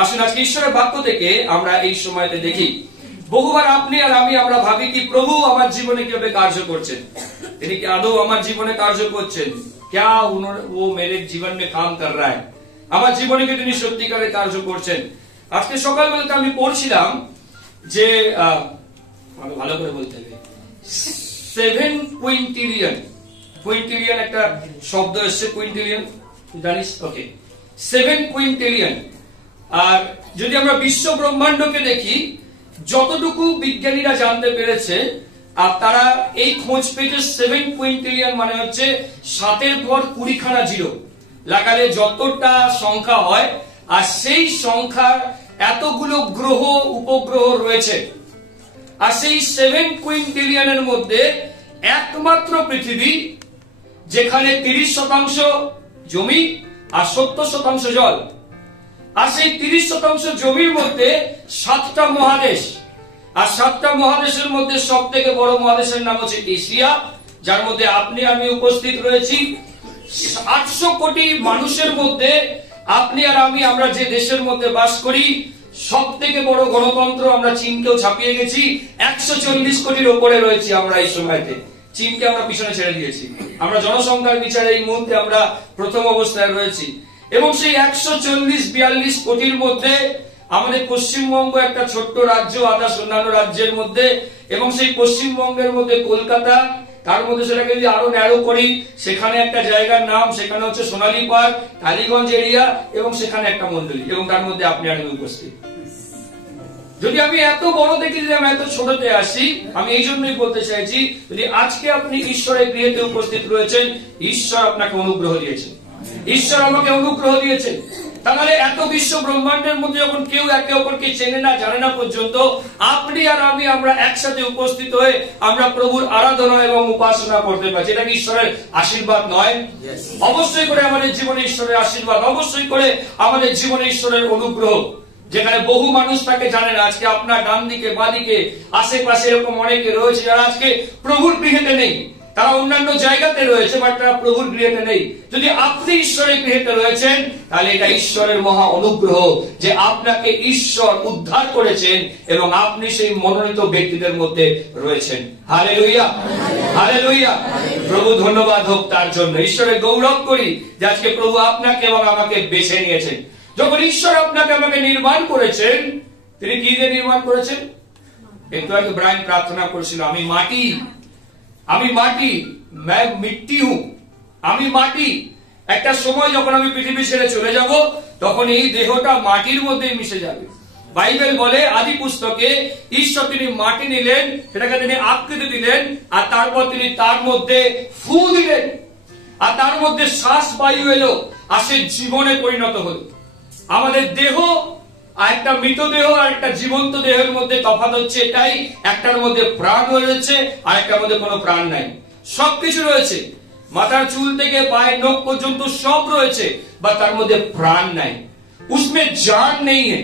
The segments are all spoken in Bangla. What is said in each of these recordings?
আসুন আজকে ঈশ্বরের বাক্য থেকে আমরা এই সময়তে দেখি, বহুবার আপনি আর আমি আমরা ভাবি কি প্রভু আমার জীবনে কিভাবে কার্য করছেন, তিনি কি আদৌ আমার জীবনে কার্য করছেন, क्या वो मेरे जीवन में काम कर रहा है, আমার জীবনে কি তিনি সত্যিকারের কার্য করছেন। আজকে সকালবেলাতে আমি পড়ছিলাম যে ভালো করে বলতে হবে 7 কুইন্টিলিয়ন, কুইন্টিলিয়ন একটা শব্দ এসছে, কুইন্টিলিয়ন জানিস, ওকে 7 কুইন্টিলিয়ন। আর যদি আমরা বিশ্ব ব্রহ্মাণ্ডকে দেখি, যতটুকু বিজ্ঞানীরা জানতে পেরেছে, আর তারা এই খোঁজ পেয়েছে 7 কুইন্টিলিয়ন মানে হচ্ছে 7-এর পর 20খানা জিরো লাগালে যতটা সংখ্যা হয়, আর সেই সংখ্যার এতগুলো গ্রহ উপগ্রহ রয়েছে। আর সেই 7 কুইন্টিলিয়নের মধ্যে একমাত্র পৃথিবী যেখানে 30% জমি আর 70% জল, আর সেই 30% জমির মধ্যে 7টা মহাদেশ, আর 7টা মহাদেশের মধ্যে সব থেকে বড় মহাদেশের নাম হচ্ছে এশিয়া, যার মধ্যে আপনি আমি উপস্থিত রয়েছি। 800 কোটি মানুষের মধ্যে আপনি আর আমি, আমরা যে দেশের মধ্যে বাস করি, সব থেকে বড় গণতন্ত্র আমরা চীনকেও ছাপিয়ে গেছি। 140 কোটির উপরে রয়েছি আমরা এই সময়তে, চীনকে আমরা পিছনে ছেড়ে দিয়েছি। আমরা জনসংখ্যার বিচারে এই মুহূর্তে আমরা প্রথম অবস্থায় রয়েছি। এবং সেই 140-42 কোটির মধ্যে আমাদের পশ্চিমবঙ্গ একটা ছোট্ট রাজ্য আদার্স অন্যান্য রাজ্যের মধ্যে, এবং সেই পশ্চিমবঙ্গের মধ্যে কলকাতা, তার মধ্যে সেটাকে যদি আরো ন্যারো করি, সেখানে একটা জায়গার নাম, সেখানে হচ্ছে সোনালী পার্ক, টালিগঞ্জ এরিয়া, এবং সেখানে একটা মন্ডলী, এবং তার মধ্যে আপনি আমি উপস্থিত। যদি আমি এত বড় দেখি, যদি আমি এত ছোটতে আসি, আমি এই জন্যই বলতে চাইছি, যদি আজকে আপনি ঈশ্বরের গৃহেতে উপস্থিত রয়েছেন, ঈশ্বর আপনাকে অনুগ্রহ দিয়েছেন, ঈশ্বর আমাকে অনুগ্রহ দিয়েছেন। তাহলে এত বিশ্ব ব্রহ্মাণ্ডের মধ্যে যখন কেউ একে অপরকে চেনে না, জানে না পর্যন্ত, আপনি আর আমি আমরা একসাথে উপস্থিত হয়ে আমরা প্রভুর আরাধনা এবং উপাসনা করতে পারছি। এটা কি ঈশ্বরের আশীর্বাদ নয়? অবশ্যই করে আমাদের জীবনে ঈশ্বরের আশীর্বাদ, অবশ্যই করে আমাদের জীবনে ঈশ্বরের অনুগ্রহ। যেখানে বহু মানুষ তাকে জানে না, আজকে আপনার ডান দিকে বাঁ দিকে আশেপাশে এরকম অনেকে রয়েছে যারা আজকে প্রভুর গৃহেতে নেই, তারা অন্যান্য জায়গাতে রয়েছে, বাট তারা প্রভুর গৃহেতে নেই। যদি আপনি ঈশ্বরের গৃহেতে রয়েছেন, তাহলে এটা ঈশ্বরের মহা অনুগ্রহ যে আপনাকে ঈশ্বর উদ্ধার করেছেন এবং আপনি সেই মনোনীত ব্যক্তিদের মধ্যে রয়েছেন। Hallelujah, hallelujah. প্রভু ধন্যবাদ হোক তার জন্য। ঈশ্বরের গৌরব করি যে আজকে প্রভু আপনাকে এবং আমাকে বেছে নিয়েছেন। যখন ঈশ্বর আপনাকে আমাকে নির্মাণ করেছেন, তিনি কি দিয়ে নির্মাণ করেছেন? একটু আগে ব্রায়ান প্রার্থনা করেছিল, আমি মাটি, আমি মাটি, मैं मिट्टी हूं, আমি মাটি। একটা সময় যখন আমি পৃথিবী ছেড়ে চলে যাব, তখন এই দেহটা মাটির মধ্যে মিশে যাবে। বাইবেল বলে আদি পুস্তকে ঈশ্বর তিনি মাটি নিলেন, সেটাকে তিনি আকৃতি দিলেন, আর তারপর তিনি তার মধ্যে ফু দিলেন, আর তার মধ্যে শ্বাস বায়ু এলো, আর সে জীবনে পরিণত হলো। আমাদের দেহ আর একটা মৃতদেহ আর একটা জীবন্ত দেহের মধ্যে তফাৎ হচ্ছে এটাই, একটার মধ্যে প্রাণ রয়েছে আর একটার মধ্যে কোনো প্রাণ নাই। সবকিছু রয়েছে, মাথার চুল থেকে পায়ের নখ পর্যন্ত সব রয়েছে, বা তার মধ্যে প্রাণ নাই। उसमें जान नहीं है।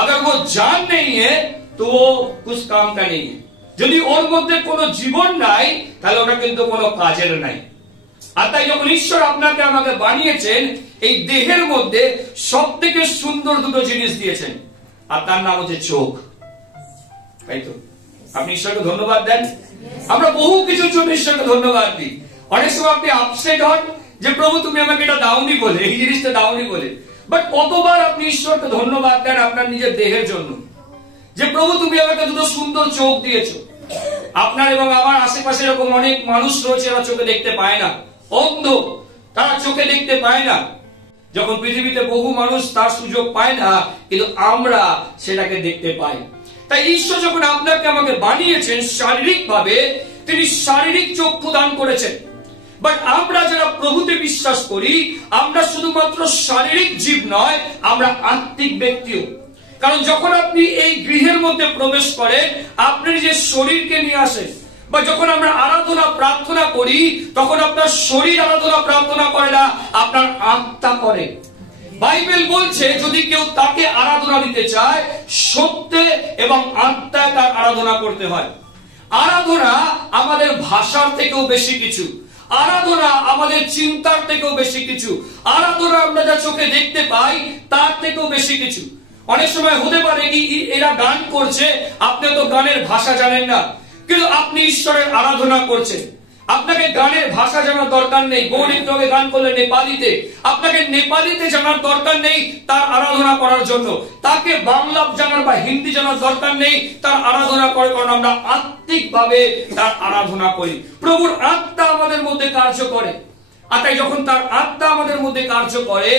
अगर वो जान नहीं है तो वो कुछ काम का नहीं है। যদি ওর মধ্যে কোনো জীবন নাই, তাহলে ওটা কিন্তু কোনো কাজের নাই। আর তাই যখন ঈশ্বর আপনাকে আমাকে বানিয়েছেন, এই দেহের মধ্যে সব থেকে সুন্দর দুটো জিনিস দিয়েছেন, আর তার নাম হচ্ছে চোখ। তাই তো আপনি ঈশ্বরকে ধন্যবাদ দেন। আমরা বহু কিছুর জন্য ঈশ্বরকে ধন্যবাদ দিই। অনেক সময় আপনি আপসেট হন যে প্রভু তুমি আমাকে এটা দাওনি বলে, এই জিনিসটা দাওনি বলে, বাট কতবার আপনি ঈশ্বরকে ধন্যবাদ দেন আপনার নিজের দেহের জন্য, যে প্রভু তুমি আমাকে দুটো সুন্দর চোখ দিয়েছো। আপনার এবং আমার আশেপাশে এরকম অনেক মানুষ রয়েছে, এরা চোখে দেখতে পায় না, অন্ধ, তারা চোখে দেখতে পায় না। যখন পৃথিবীতে বহু মানুষ তার সুযোগ পায় না, কিন্তু আমরা সেটাকে দেখতে পাই। তাই ঈশ্বর যখন আপনাকে আমাকে বানিয়েছেন শারীরিক ভাবে, তিনি শারীরিক চক্ষু দান করেছেন। বাট আমরা যারা প্রভুতে বিশ্বাস করি, আমরা শুধুমাত্র শারীরিক জীব নয়, আমরা আত্মিক ব্যক্তিও। কারণ যখন আপনি এই গৃহের মধ্যে প্রবেশ করেন, আপনি যে শরীরকে নিয়ে আসেন, বা যখন আমরা আরাধনা প্রার্থনা করি, তখন আপনার শরীর আরাধনা প্রার্থনা করে না, আপনার আত্মা করে। বাইবেল বলছে যদি কেউ তাকে আরাধনা দিতে চায়, সত্যে এবং আত্মায় তার আরাধনা করতে হয়। আরাধনা আমাদের ভাষার থেকেও বেশি কিছু, আরাধনা আমাদের চিন্তার থেকেও বেশি কিছু, আরাধনা আমরা যা চোখে দেখতে পাই তার থেকেও বেশি কিছু। অনেক সময় হতে পারে কি এরা গান করছে, আপনি তো গানের ভাষা জানেন না, কিন্তু আপনি ঈশ্বরের আরাধনা করছেন। আপনাকে গানের ভাষা জানার দরকার নেই। গৌরীকে গান করলে নেপালিতে, আপনাকে নেপালিতে জানার দরকার নেই তার আরাধনা করার জন্য। তাকে বাংলা জানার বা হিন্দি জানার দরকার নেই তার আরাধনা করার, কারণ আমরা আত্মিক ভাবে তার আরাধনা করি। প্রভুর আত্মা আমাদের মধ্যে কার্য করে, আর তাই যখন তার আত্মা আমাদের মধ্যে কার্য করে,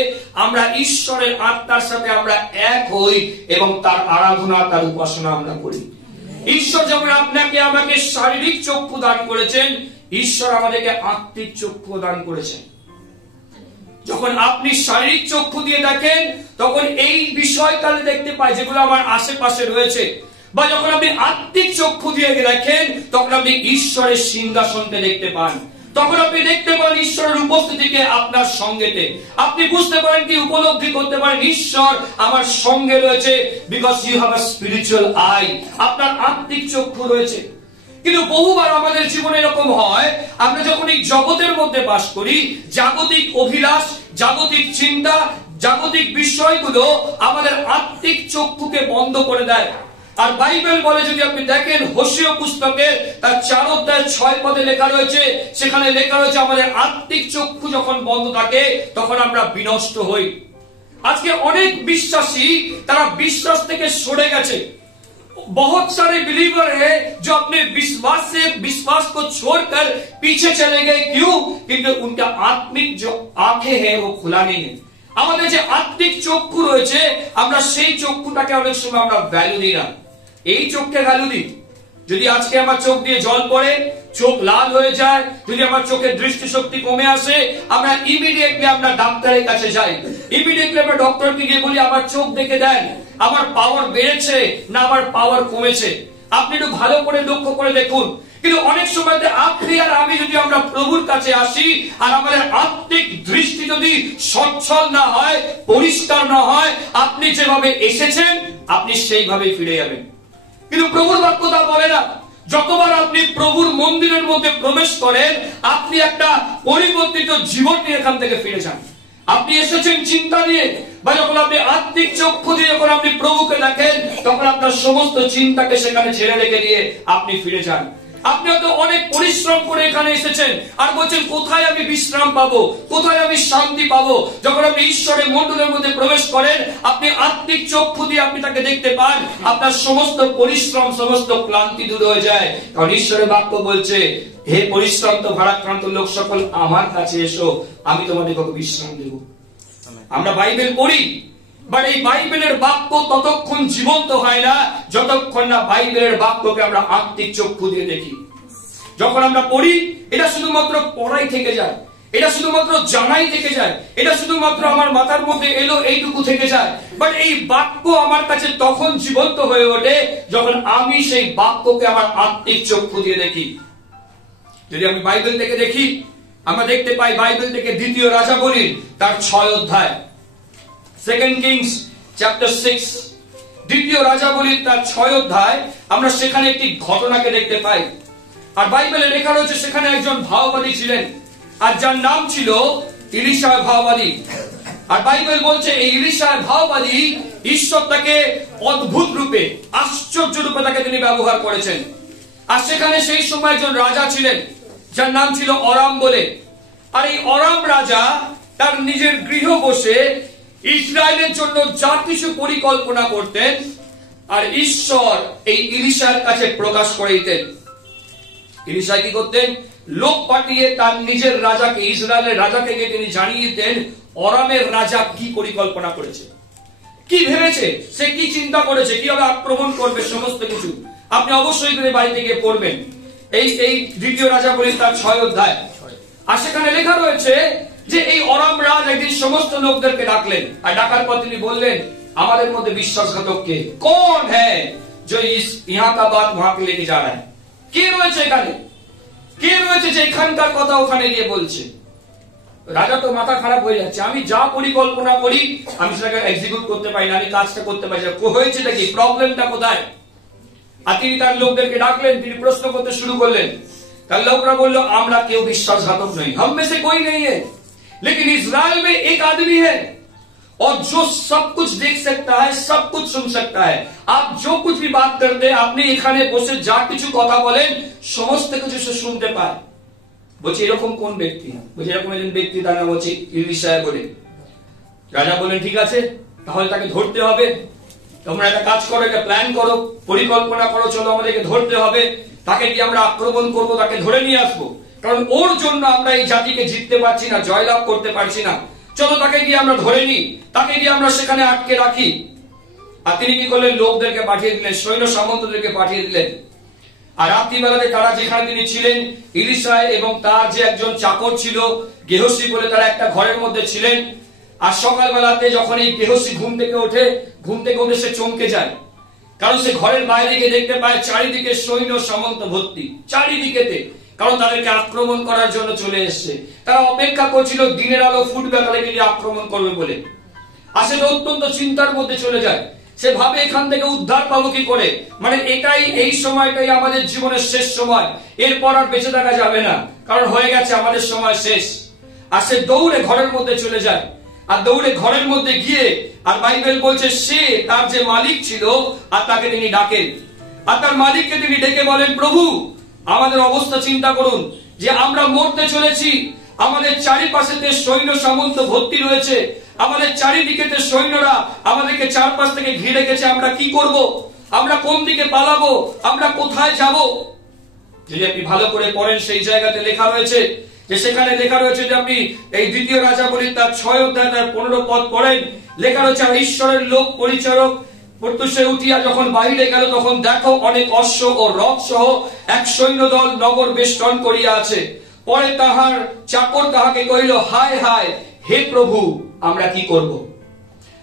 আমরা ঈশ্বরের আত্মার সাথে আমরা এক হই এবং তার আরাধনা, তার উপাসনা আমরা করি। ঈশ্বর যেমন আপনাকে আমাকে শারীরিক চক্ষু দান করেছেন, ঈশ্বর আমাদেরকে আত্মিক চক্ষু দান করেছেন। যখন আপনি শারীরিক চক্ষু দিয়ে দেখেন, তখন এই বিষয়কালে দেখতে পাই যেগুলো আমার আশেপাশে রয়েছে, বা যখন আপনি আত্মিক চক্ষু দিয়ে দেখেন, তখন আপনি ঈশ্বরের সিংহাসনকে দেখতে পান। তখন আপনি দেখতে পারেন ঈশ্বরের উপস্থিতিকে আপনার সঙ্গেতে। আপনি বুঝতে পারেন কি, উপলব্ধি করতে পারেন ঈশ্বর আমার সঙ্গে রয়েছে, because you have a spiritual eye, আপনার আত্মিক চক্ষু রয়েছে। কিন্তু বহুবার আমাদের জীবনে এরকম হয়, আমরা যখন এই জগতের মধ্যে বাস করি, জাগতিক অভিলাষ, জাগতিক চিন্তা, জাগতিক বিষয়গুলো আমাদের আত্মিক চক্ষুকে বন্ধ করে দেয়। আর বাইবেল বলে, যদি আপনি দেখেন হোশিয়া পুস্তকে তার 4 অধ্যায় 6 পদে লেখা রয়েছে, সেখানে লেখা রয়েছে আমাদের আত্মিক চক্ষু যখন বন্ধ থাকে তখন আমরা বিনষ্ট হই। আজকে অনেক বিশ্বাসী তারা বিশ্বাস থেকে সরে গেছে। बहुत सारे बिलीवर है जो अपने विश्वास को छोड़कर पीछे चले गए। क्यों? क्योंकि उनका आत्मिक जो आंखें हैं वो खुला नहीं है। আমাদের যে আত্মিক চক্ষু রয়েছে, আমরা সেই চক্ষুটাকে অনেক সময় আমরা ভ্যালু দিই না। এই চোখকে ভ্যালু দিই। যদি আজকে আমার চোখ দিয়ে জল পড়ে, চোখ লাল হয়ে যায়, যদি আমার চোখের দৃষ্টিশক্তি কমে আসে, আমরা ইমিডিয়েটলি আমরা ডাক্তারের কাছে যাই। ইমিডিয়েটলি আমরা ডক্টরকে গিয়ে বলি আমার চোখ দেখে দেন, আমার পাওয়ার বেড়েছে না আমার পাওয়ার কমেছে। আপনি একটু ভালো করে লক্ষ্য করে দেখুন। কিন্তু অনেক সময় আপনি আর আমি যদি আমরা প্রভুর কাছে আসি আর আমাদের আত্মিক দৃষ্টি যদি সচ্ছল না হয়, পরিষ্কার না হয়, আপনি যেভাবে এসেছেন আপনি সেইভাবে ফিরে যাবেন। কিন্তু প্রভুর বাক্য তা বলে না। যতবার আপনি প্রভুর মন্দিরের মধ্যে প্রবেশ করেন, আপনি একটা পরিবর্তিত জীবন নিয়ে এখান থেকে ফিরে যান। আপনি এসেছেন চিন্তা নিয়ে, বা যখন আপনি আত্মিক চক্ষু দিয়ে যখন আপনি প্রভুকে দেখেন, তখন আপনার সমস্ত চিন্তাকে সেখানে ছেড়ে রেখে দিয়ে আপনি ফিরে যান। আপনি হয়তো অনেক পরিশ্রম করে এখানে এসেছেন আর বলছেন কোথায় আমি বিশ্রাম পাবো, কোথায় আমি শান্তি পাবো। যখন আপনি ঈশ্বরের মণ্ডলের মধ্যে প্রবেশ করেন, আপনি আত্মিক চক্ষু দিয়ে আপনি তাকে দেখতে পান, আপনার সমস্ত পরিশ্রম, সমস্ত ক্লান্তি দূর হয়ে যায়। কারণ ঈশ্বরের বাক্য বলছে, হে পরিশ্রান্ত ভারাক্রান্ত লোক সকল আমার কাছে এসো, আমি তোমাদেরকে বিশ্রাম দেব। আমরা বাইবেল পড়ি, বাট এই বাইবেলের বাক্য ততক্ষণ জীবন্ত হয় না যতক্ষণ না বাইবেলের বাক্যকে আমরা আত্মিক চক্ষু দিয়ে দেখি। যখন আমরা পড়ি, এটা শুধুমাত্র পড়াই থেকে যায়, এটা শুধুমাত্র জানাই থেকে যায়, এটা শুধুমাত্র আমার মাথার মধ্যে এলো এইটুকু থেকে যায়। বাট এই বাক্য আমার কাছে তখন জীবন্ত হয়ে ওঠে যখন আমি সেই বাক্যকে আমার আত্মিক চক্ষু দিয়ে দেখি। যদি আমি বাইবেল থেকে দেখি, আমরা দেখতে পাই বাইবেল থেকে 2 রাজাবলীর তার 6 অধ্যায়, 2 Kings chapter 6, 2 রাজাবলীর তার 6 অধ্যায়, আমরা সেখানে একটি ঘটনাকে দেখতে পাই। আর বাইবেলে লেখা রয়েছে সেখানে একজন ভাওবাদী ছিলেন, আর যার নাম ছিল ইলিশা ভাওবাদী। আর বাইবেল বলছে এই ইলিশা ভাওবাদী, ঈশ্বর তাকে অদ্ভুত রূপে, আশ্চর্য রূপে তাকে তিনি ব্যবহার করেছেন। আর সেখানে সেই সময় একজন রাজা ছিলেন যার নাম ছিল অরাম বলে। আর এই অরাম রাজা তার নিজের গৃহ বসে ইসরায়েলের জন্য যা কিছু পরিকল্পনা করতেন, আর ঈশ্বর এই ইলিশার কাছে প্রকাশ করে দিতেন। ইলিশা কি করতেন? লোক পাঠিয়ে তার নিজের রাজাকে, ইসরায়েলের রাজাকে গিয়ে তিনি জানিয়ে দিতেন অরামের রাজা কি পরিকল্পনা করেছে, কি ভেবেছে, সে কি চিন্তা করেছে, কিভাবে আক্রমণ করবে, সমস্ত কিছু আপনি অবশ্যই করে বাড়িতে গিয়ে পড়বেন। এই 2 রাজাবলীর তার 6 অধ্যায়। আর সেখানে লেখা রয়েছে যে এই অরাম রাজ একদিন সমস্ত লোকদেরকে ডাকলেন, আর ডাকার পর তিনি বললেন আমাদের মধ্যে বিশ্বাসঘাতক কে, কোন হ্যায় जो यहाँ का बात वहां पे लेके जा रहा है? কে রয়েছে এখানে, কে রয়েছে যে এখানকার কথা ওখানে গিয়ে বলছে? রাজা তো মাথা খারাপ হয়ে যাচ্ছে, আমি যা পরিকল্পনা করি আমি সেটাকে এক্সিকিউট করতে পারি না, আমি কাজটা করতে পারি না, হয়েছেটা কি, প্রবলেমটা কোথায়? আর তিনি তার লোকদেরকে ডাকলেন, তিনি প্রশ্ন করতে শুরু করলেন। তার লোকরা বলল আমরা কেউ বিশ্বাসঘাতক নই, हम में से कोई नहीं है, लेकिन इजराइल में एक आदमी है, और जो सब कुछ देख सकता है, सब कुछ सुन सकता है। आप जो कुछ भी बात करते আপনি এখানে বসে যা কিছু কথা বলেন সমস্ত কিছু সে শুনতে পায়। বলছে এরকম কোন ব্যক্তি? বলছে এরকম একজন ব্যক্তি, তার নাম হচ্ছে ইলিশা বলে। রাজা বলেন ঠিক আছে, তাহলে তাকে ধরতে হবে। তোমরা একটা কাজ করো, একটা প্ল্যান করো, পরিকল্পনা করো, চলো আমাদেরকে ধরতে হবে, তাকে কি আমরা আক্রমণ করব, তাকে ধরে নিয়ে আসবো, কারণ ওর জন্য আমরা এই জাতিকে জিততে পারছি না, জয়লাভ করতে পারছি না। চলো তাকে গিয়ে আমরা ধরে নিই, তাকে গিয়ে আমরা সেখানে আটকে রাখি। আর তিনি কি করলেন? লোকদেরকে পাঠিয়ে দিলেন, সৈন্য সামন্তদেরকে পাঠিয়ে দিলেন। আর রাত্রিবেলাতে তারা যেখানে তিনি ছিলেন, ইলিশা এবং তার যে একজন চাকর ছিল গেহসি বলে, তারা একটা ঘরের মধ্যে ছিলেন। আর সকালবেলাতে যখন এই গেহসি ঘুম থেকে ওঠে সে চমকে যায়, কারণ সে ঘরের বাইরে গিয়ে দেখতে পায় চারিদিকে সৈন্য সামন্ত ভর্তি, চারিদিকেতে, কারণ তাদেরকে আক্রমণ করার জন্য চলে এসছে। তারা অপেক্ষা করছিল দিনের আলো ফুটবে, তাদেরকে যে আক্রমণ করবে বলে। আর সে অত্যন্ত চিন্তার মধ্যে চলে যায়। সে ভাবে এখান থেকে উদ্ধার পাবো কি করে, মানে এই সময়টাই আমাদের জীবনের শেষ সময়, এরপর আর বেঁচে থাকা যাবে না, কারণ হয়ে গেছে আমাদের সময় শেষ। আর সে দৌড়ে ঘরের মধ্যে চলে যায়। আর দৌড়ে ঘরের মধ্যে গিয়ে, আর বাইবেল বলছে সে তার যে মালিক ছিল আর তাকে তিনি ডাকেন। আর তার মালিককে তিনি ডেকে বলেন, প্রভু আমাদের অবস্থা চিন্তা করুন, যে আমরা মরতে চলেছি, আমাদের চারিপাশেতে সৈন্য সামন্ত ভর্তি রয়েছে, আমাদের চারিদিকেতে সৈন্যরা আমাদেরকে চারপাশ থেকে ঘিরে রেখেছে, আমরা কি করব, আমরা কোন দিকে পালাবো, আমরা কোথায় যাব? যদি আপনি ভালো করে পড়েন, সেই জায়গাতে লেখা রয়েছে যে, সেখানে লেখা রয়েছে যে আপনি এই দ্বিতীয় রাজাবলী তার 6 অধ্যায় তার 15 পদ পড়েন, লেখা রয়েছে, আর ঈশ্বরের লোক পরিচারক প্রত্যুষে উঠিয়া যখন বাহিরে গেল, তখন দেখো অনেক অশ্ব ও রথ সহ এক সৈন্য দল নগর বেষ্টন করিয়া আছে। পরে তাহার চাকর তাহাকে কহিল, হায় হায়, হে প্রভু, আমরা কি করব,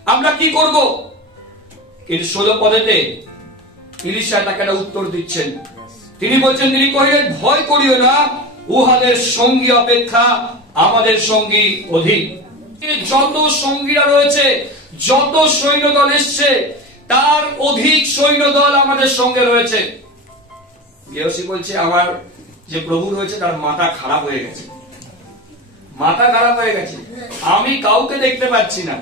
আমরা কি করব? কিন্তু 16 পদেতে ইলিশা তাকে একটা উত্তর দিচ্ছেন। তিনি বলছেন, তিনি কহিলেন, ভয় করিও না, উহাদের সঙ্গী অপেক্ষা আমাদের সঙ্গী অধিক। যত সঙ্গীরা রয়েছে, যত সৈন্য দল এসছে, তার অধিক সৈন্য দল আমাদের সঙ্গে রয়েছে। গেহসি বলছে, আমার যে প্রভু রয়েছে তার মাথা খারাপ হয়ে গেছে, মাথা খারাপ হয়ে গেছে। আমি কাউকে দেখতে পাচ্ছি না,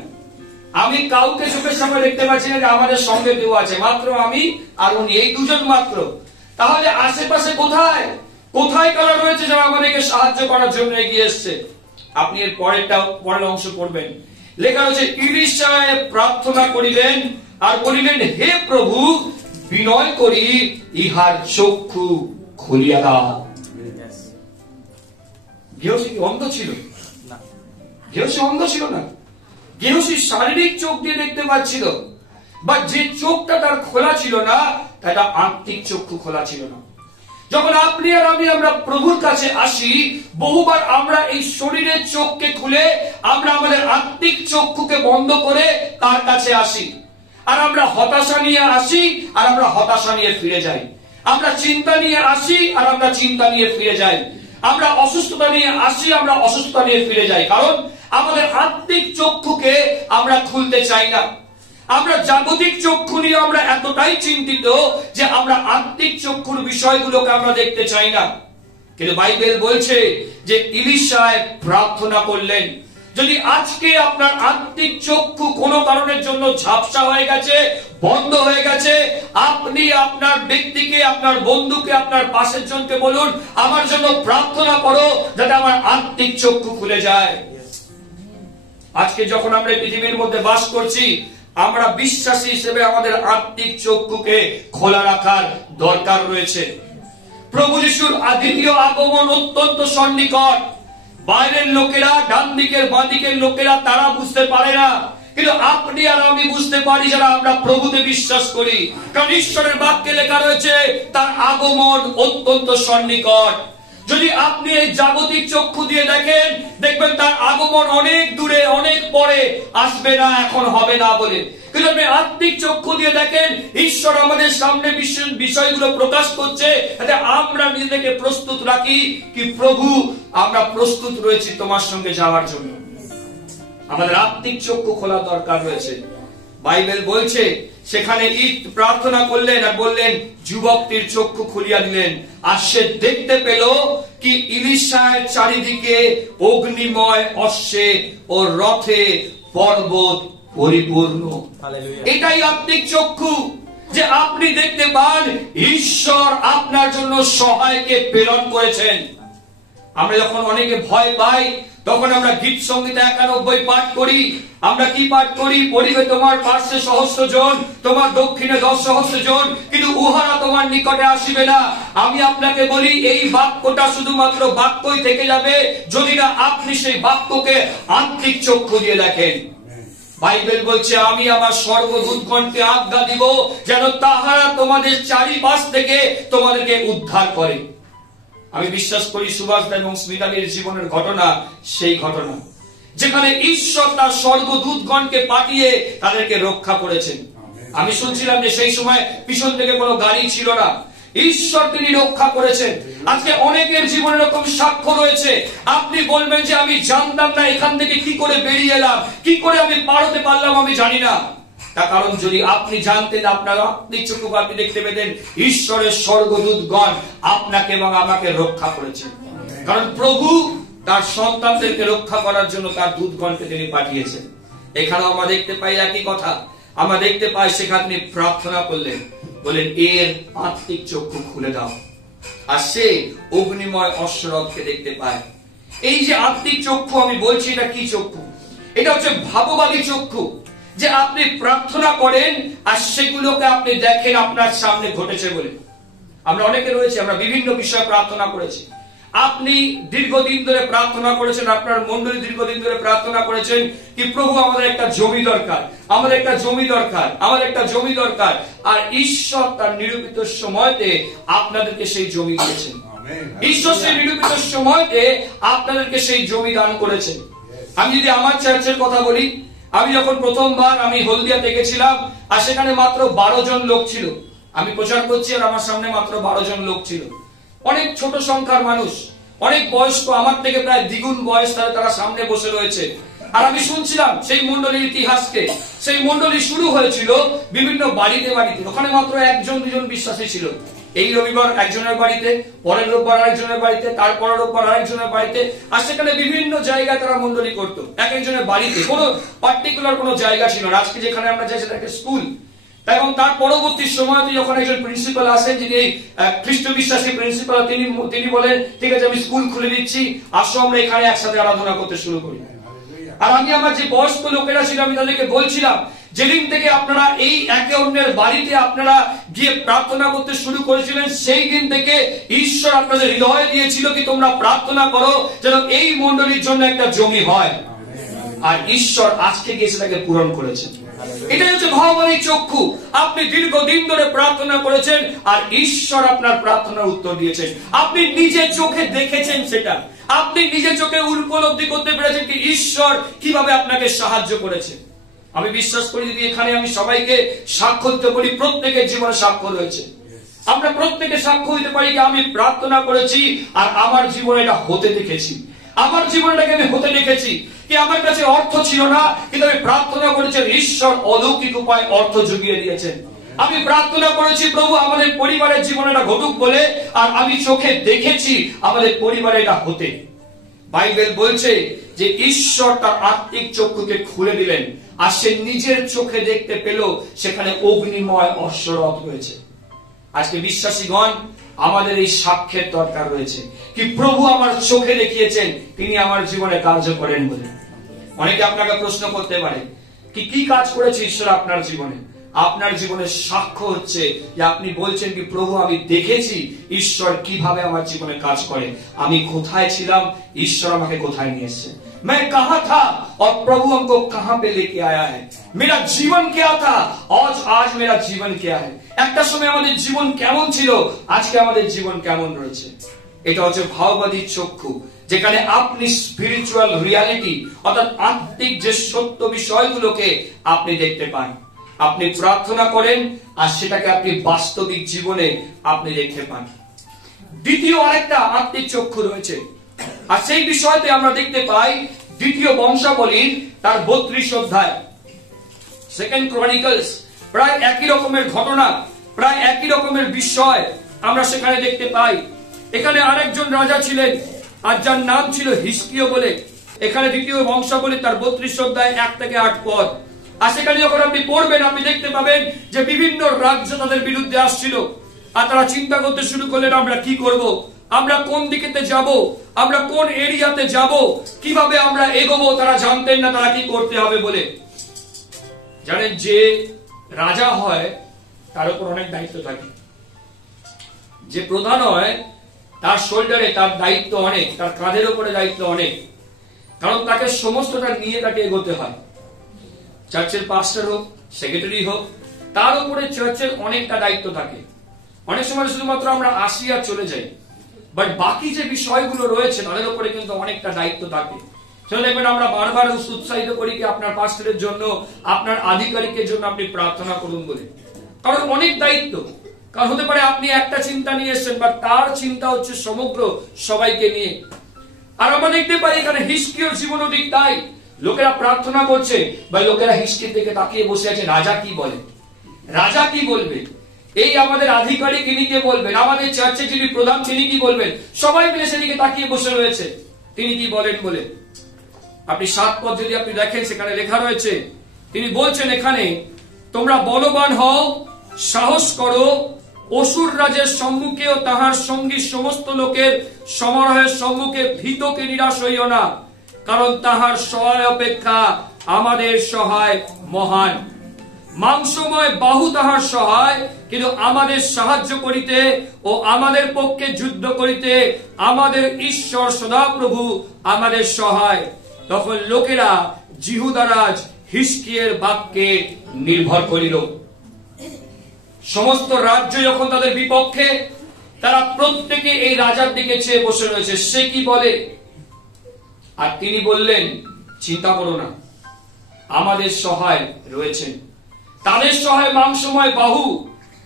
আমি কাউকে চোখের সামনে দেখতে পাচ্ছি না যে আমাদের সঙ্গে কেউ আছে, মাত্র আমি আর উনি, এই দুজন মাত্র। তাহলে আশেপাশে কোথায় কোথায় কারা রয়েছে যারা আমাদেরকে সাহায্য করার জন্য এগিয়ে এসছে? আপনি এর পরের অংশ পড়বেন, লেখা রয়েছে, ইলিশা প্রার্থনা করিলেন আর বলিলেন, হে প্রভু, বিনয় করি ইহার চক্ষু খুলিয়া দাও। গেহসি অন্ধ ছিল না, গেহসি অন্ধ ছিল না, গেহসি শারীরিক চোখ দিয়ে দেখতে পাচ্ছিল, বা যে চোখটা তার খোলা ছিল না, তাটা আত্মিক চক্ষু খোলা ছিল না। যখন আপনি আর আমরা প্রভুর কাছে আসি, বহুবার আমরা এই শরীরের চোখকে খুলে আমরা আমাদের আত্মিক চক্ষুকে বন্ধ করে তার কাছে আসি। আর আমরা হতাশা নিয়ে আসি, আর আমরা হতাশা নিয়ে ফিরে যাই। আমরা চিন্তা নিয়ে আসি, আর আমরা চিন্তা নিয়ে ফিরে যাই। আমরা অসুস্থতা নিয়ে আসি, আমরা অসুস্থতা নিয়ে ফিরে যাই, কারণ আমাদের আত্মিক চক্ষুকে আমরা খুলতে চাই না। আমরা জাগতিক চক্ষু নিয়ে আমরা এতটাই চিন্তিত যে আমরা আত্মিক চক্ষুর বিষয়গুলোকে আমরা দেখতে চাই না। কিন্তু বাইবেল বলছে যে ইলিশা প্রার্থনা করলেন। যদি আজকে আপনার আত্মিক চক্ষু কোনো কারণের জন্য ঝাপসা হয়ে গেছে, বন্ধ হয়ে গেছে, আপনি আপনার ব্যক্তিকে, আপনার বন্ধুকে, আপনার পাশের জনকে বলুন, আমার জন্য প্রার্থনা করো, যাতে আমার আত্মিক চক্ষু খুলে যায়। আজকে যখন আমরা পৃথিবীর মধ্যে বাস করছি, আমরা বিশ্বাসী হিসেবে আমাদের আত্মিক চক্ষুকে খোলা রাখার দরকার রয়েছে। প্রভু যিশুর দ্বিতীয় আগমন অত্যন্ত সন্নিকট। বাইরের লোকেরা, ডান দিকের বাঁ দিকের লোকেরা, তারা বুঝতে পারে না, কিন্তু আপনি আর আমি বুঝতে পারি যারা আমরা প্রভুতে বিশ্বাস করি, কারণ ঈশ্বরের বাক্যে লেখা রয়েছে তার আগমন অত্যন্ত সন্নিকট। যদি আপনি এই জাগতিক চক্ষু দিয়ে দেখেন, দেখবেন তার আগমন অনেক দূরে, অনেক পরে, আসবে না, এখন হবে না বলে। কিন্তু আপনি আত্মিক চক্ষু দিয়ে দেখেন, ঈশ্বর আমাদের সামনে বিষয়গুলো প্রকাশ করছে, যাতে আমরা নিজেদেরকে প্রস্তুত রাখি কি প্রভু, আমরা প্রস্তুত রয়েছি তোমার সঙ্গে যাওয়ার জন্য। আমাদের আত্মিক চক্ষু খোলা দরকার রয়েছে। বাইবেল বলছে সেখানে প্রার্থনা করলেন আর বললেন, যুবকটির চক্ষু খুলিয়া দিলেন, আর সে দেখতে পেল কি ইলিশার চারিদিকে অগ্নিময় অশ্বে ও রথে পর্বত পরিপূর্ণ। এটাই আত্মিক চক্ষু, যে আপনি দেখতে পান ঈশ্বর আপনার জন্য সহায়কে প্রেরণ করেছেন। আমরা যখন অনেকে ভয় পাই তখন আমরা গীত সংহিতা 91 পাঠ করি। আমরা কি পাঠ করি? পড়িবে তোমার পার্শ্বে সহস্র জন, তোমার দক্ষিণে 10 সহস্র জন, কিন্তু উহারা তোমার নিকটে আসিবে না। আমি আপনাকে বলি, এই বাক্যটা শুধুমাত্র বাক্যই থেকে যাবে যদি না আপনি সেই বাক্যকে আত্মিক চক্ষু দিয়ে দেখেন। বাইবেল বলছে, আমি আমার স্বর্গদূতগণকে আজ্ঞা দিব যেন তাহারা তোমাদের চারিপাশ থেকে তোমাদেরকে উদ্ধার করে। আমি বিশ্বাস করি সুভাষ এবং স্মিতাদের জীবনের ঘটনা সেই ঘটনা, যেখানে ঈশ্বর তার স্বর্গদূতগণকে পাঠিয়ে তাদেরকে রক্ষা করেছেন। আমি শুনছিলাম যে সেই সময় পিছন থেকে কোনো গাড়ি ছিল না, ঈশ্বর তিনি রক্ষা করেছেন। আজকে অনেকের জীবনে এরকম সাক্ষ্য রয়েছে। আপনি বলবেন যে আমি জানতাম না এখান থেকে কি করে বেরিয়ে এলাম, কি করে আমি পার হতে পারলাম আমি জানি না। তার কারণ যদি আপনি জানতেন, আপনার আত্মিক চক্ষু আপনি দেখতে পেতেন ঈশ্বরের স্বর্গদূতগণ আপনাকে এবং আমাকে রক্ষা করেছেন। কারণ প্রভু তার সন্তানদেরকে রক্ষা করার জন্য তার দূতগণকে তিনি পাঠিয়েছেন। এখানেও আমরা দেখতে পাই একই কথা। আমরা দেখতে পাই সেখানে তিনি প্রার্থনা করলেন, বলেন এর আত্মিক চক্ষু খুলে দাও, আর সে অগ্নিময় অশ্বরথকে দেখতে পায়। এই যে আত্মিক চক্ষু আমি বলছি, এটা কি চক্ষু? এটা হচ্ছে ভাববাদী চক্ষু, যে আপনি প্রার্থনা করেন আর সেগুলোকে আপনি দেখেন আপনার সামনে ঘটেছে বলে। আমরা অনেকে রয়েছে, আমরা বিভিন্ন বিষয়ে প্রার্থনা করেছি। আপনি দীর্ঘদিন ধরে প্রার্থনা করেছেন, আপনার মন্ডলী দীর্ঘদিন ধরে প্রার্থনা করেছেন কি প্রভু আমাদের একটা জমি দরকার, আমাদের একটা জমি দরকার, আমাদের একটা জমি দরকার। আর ঈশ্বর তার নিরূপিত সময়তে আপনাদেরকে সেই জমি দিয়েছেন। ঈশ্বর সেই নিরূপিত সময়তে আপনাদেরকে সেই জমি দান করেছেন। আমি যদি আমার চার্চের কথা বলি, আমি যখন প্রথমবার আমি হলদিয়াতে গেছিলাম আর সেখানে মাত্র 12 জন লোক ছিল। আমি প্রচার করছি আর আমার সামনে মাত্র 12 জন লোক ছিল। অনেক ছোট সংখ্যার মানুষ, অনেক বয়স্ক, আমার থেকে প্রায় দ্বিগুণ বয়স তারা সামনে বসে রয়েছে। আর আমি শুনছিলাম সেই মন্ডলীর ইতিহাসকে। সেই মন্ডলী শুরু হয়েছিল বিভিন্ন বাড়িতে বাড়িতে। ওখানে মাত্র 1-2 বিশ্বাসী ছিল। এই রবিবার একজনের বাড়িতে, পরের রোববার আরেকজনের বাড়িতে, তারপরের রোববার আরেকজনের বাড়িতে। আর সেখানে বিভিন্ন জায়গায় তারা মন্ডলী করতো, এক একজনের বাড়িতে। কোনো পার্টিকুলার কোনো জায়গা ছিল না। আজকে যেখানে আমরা যাই সেটা একটা স্কুল। এবং তার পরবর্তী সময়তে যখন একজন প্রিন্সিপাল আসেন, যিনি খ্রিস্ট বিশ্বাসী প্রিন্সিপাল, তিনি বলেন ঠিক আছে আমি স্কুল খুলে দিচ্ছি, আসো আমরা এখানে একসাথে আরাধনা করতে শুরু করি। আর আমি আমার যে বয়স্ক লোকেরা ছিল আমি তাদেরকে বলছিলাম, যেদিন থেকে আপনারা এই একে অন্যের বাড়িতে আপনারা গিয়ে প্রার্থনা করতে শুরু করেছিলেন, সেই দিন থেকে ঈশ্বর আপনাদের হৃদয়ে দিয়েছিল কি তোমরা প্রার্থনা করো যেন এই মণ্ডলীর জন্য একটা জমি হয়। আর ঈশ্বর আজকে গিয়ে সেটাকে পূরণ করেছেন। এটাই হচ্ছে ভাববাদী চক্ষু। আপনি দীর্ঘদিন ধরে প্রার্থনা করেছেন আর ঈশ্বর আপনার প্রার্থনার উত্তর দিয়েছেন। আপনি নিজের চোখে দেখেছেন সেটা, আপনি নিজের চোখে উপলব্ধি করতে পেরেছেন কি ঈশ্বর কিভাবে আপনাকে সাহায্য করেছে। আমি বিশ্বাস করি যদি এখানে আমি সবাইকে সাক্ষ্য দিতে বলি, প্রত্যেকের জীবনে সাক্ষ্য রয়েছে। আমরা প্রত্যেকে সাক্ষ্য দিতে পারি কি আমি প্রার্থনা করেছি আর আমার জীবনে এটা হতে দেখেছি। আমার জীবনটাকে আমি হতে দেখেছি কি আমার কাছে অর্থ ছিল না, কিন্তু আমি প্রার্থনা করেছি ঈশ্বর অলৌকিক উপায় অর্থ জুগিয়ে দিয়েছেন। আমি প্রার্থনা করেছি প্রভু আমাদের পরিবারের জীবনে এটা ঘটুক বলে, আর আমি চোখে দেখেছি আমাদের পরিবারে এটা হতে। বাইবেল বলছে যে ঈশ্বর তার আত্মিক চক্ষুকে খুলে দিলেন আর সে নিজের চোখে দেখতে পেল সেখানে অগ্নিময় অশ্বরথ রয়েছে। আজকে বিশ্বাসীগণ আমাদের এই সাক্ষ্যের দরকার রয়েছে কি প্রভু আমার চোখে দেখিয়েছেন, তিনি আমার জীবনে কার্য করেন বলে। অনেকে আপনাকে প্রশ্ন করতে পারে কি কাজ করেছে ঈশ্বর আপনার জীবনে। আপনার জীবনের সাক্ষ্য হচ্ছে যে আপনি বলছেন কি প্রভু আমি দেখেছি ঈশ্বর কিভাবে আমার জীবনে কাজ করে। আমি কোথায় ছিলাম, ঈশ্বর আমাকে কোথায় নিয়ে এসেছে। मैं कहां था और प्रभु हमको कहां पे लेके आया है। मेरा जीवन क्या था और आज मेरा जीवन क्या है। একটা সময় আমাদের জীবন কেমন ছিল, আজকে আমাদের জীবন কেমন রয়েছে। এটা হচ্ছে ভাববাদী চক্ষু, যেখানে আপনি স্পিরিচুয়াল রিয়ালিটি অর্থাৎ আত্মিক যে সত্য বিষয়গুলোকে আপনি দেখতে পান। আপনি প্রার্থনা করেন আর সেটাকে আপনি বাস্তবিক জীবনে আপনি দেখতে পান। দ্বিতীয় আরেকটা আত্মিক চক্ষু রয়েছে, আর সেই বিষয়তে আমরা দেখতে পাই দ্বিতীয় বংশাবলীর তার 32 অধ্যায়, সেকেন্ড ক্রনিকলস। প্রায় একই রকমের ঘটনা, প্রায় একই রকমের বিষয় আমরা সেখানে দেখতে পাই। এখানে আরেকজন রাজা ছিলেন আর যার নাম ছিল হিজকিয় বলে। এখানে দ্বিতীয় বংশাবলী তার 32 অধ্যায় 1 থেকে 8 পদ। আর সেখানে যখন আপনি পড়বেন আপনি দেখতে পাবেন যে বিভিন্ন রাজ্য তাদের বিরুদ্ধে আসছিল, আর তারা চিন্তা করতে শুরু করলেন আমরা কি করব, আমরা কোন দিকেতে যাব, আমরা কোন এরিয়াতে যাব, কিভাবে আমরা এগোবো। তারা জানতেন না তারা কি করতে হবে বলে। জানেন, যে রাজা হয় তার উপর অনেক দায়িত্ব থাকে, যে প্রধান হয় তার শোল্ডারে তার দায়িত্ব অনেক, তার কাঁধের উপরে দায়িত্ব অনেক, কারণ তাকে সমস্তটা নিয়ে তাকে এগোতে হয়। চার্চের পাস্টার হোক, সেক্রেটারি হোক, তার উপরে চার্চের অনেকটা দায়িত্ব থাকে। অনেক সময় শুধুমাত্র আমরা আসি আর চলে যাই, বাট বাকি যে বিষয়গুলো রয়েছে তাদের উপরে কিন্তু অনেকটা দায়িত্ব থাকে। সেটা দেখবেন আমরা বারবার উৎসাহিত করি কি আপনার পাস্টারের জন্য, আপনার আধিকারিকের জন্য আপনি প্রার্থনা করুন বলে, কারণ অনেক দায়িত্ব। কারণ হতে পারে আপনি একটা চিন্তা নিয়ে এসেছেন, বা তার চিন্তা হচ্ছে সমগ্র সবাইকে নিয়ে। আর আমরা দেখতে পাই এখানে হিজকিয়ার জীবনও ঠিক তাই। লোকেরা প্রার্থনা করছে, বা লোকেরা হিজকিয়ার দিকে তাকিয়ে বসে আছে, রাজা কি বলে, রাজা কি বলবে, এই আমাদের আধিকারিক ইনি কে বলবেন, আমাদের চার্চে যিনি প্রধান তিনি কি বলবেন। সবাই মিলে সেদিকে তাকিয়ে বসে রয়েছে তিনি কি বলেন বলে। আপনি 7 পদ যদি আপনি দেখেন, সেখানে লেখা রয়েছে, তিনি বলছেন এখানে, তোমরা বলবান হও, সাহস করো, অসুর রাজের সম্মুখে ও তাহার সঙ্গী সমস্ত লোকের সমারোহের সম্মুখে ভীতকে নিরাশ হইও না, কারণ তাহার সহায় অপেক্ষা আমাদের সহায় মহান। মাংসময় বাহু তাহার সহায়, কিন্তু আমাদের সাহায্য করিতে ও আমাদের পক্ষে যুদ্ধ করিতে আমাদের ঈশ্বর সদাপ্রভু আমাদের সহায়। তখন লোকেরা জিহুদারাজ হিজকিয়ার বাক্যে নির্ভর করিল। সমস্ত রাজ্য যখন তাদের বিপক্ষে, তারা প্রত্যেকে এই রাজার দিকে চেয়ে বসে রয়েছে, সে কি বলে। আর তিনি বললেন, চিন্তা করো না, আমাদের সহায় রয়েছেন। তাদের সহায় মাংসময় বাহু,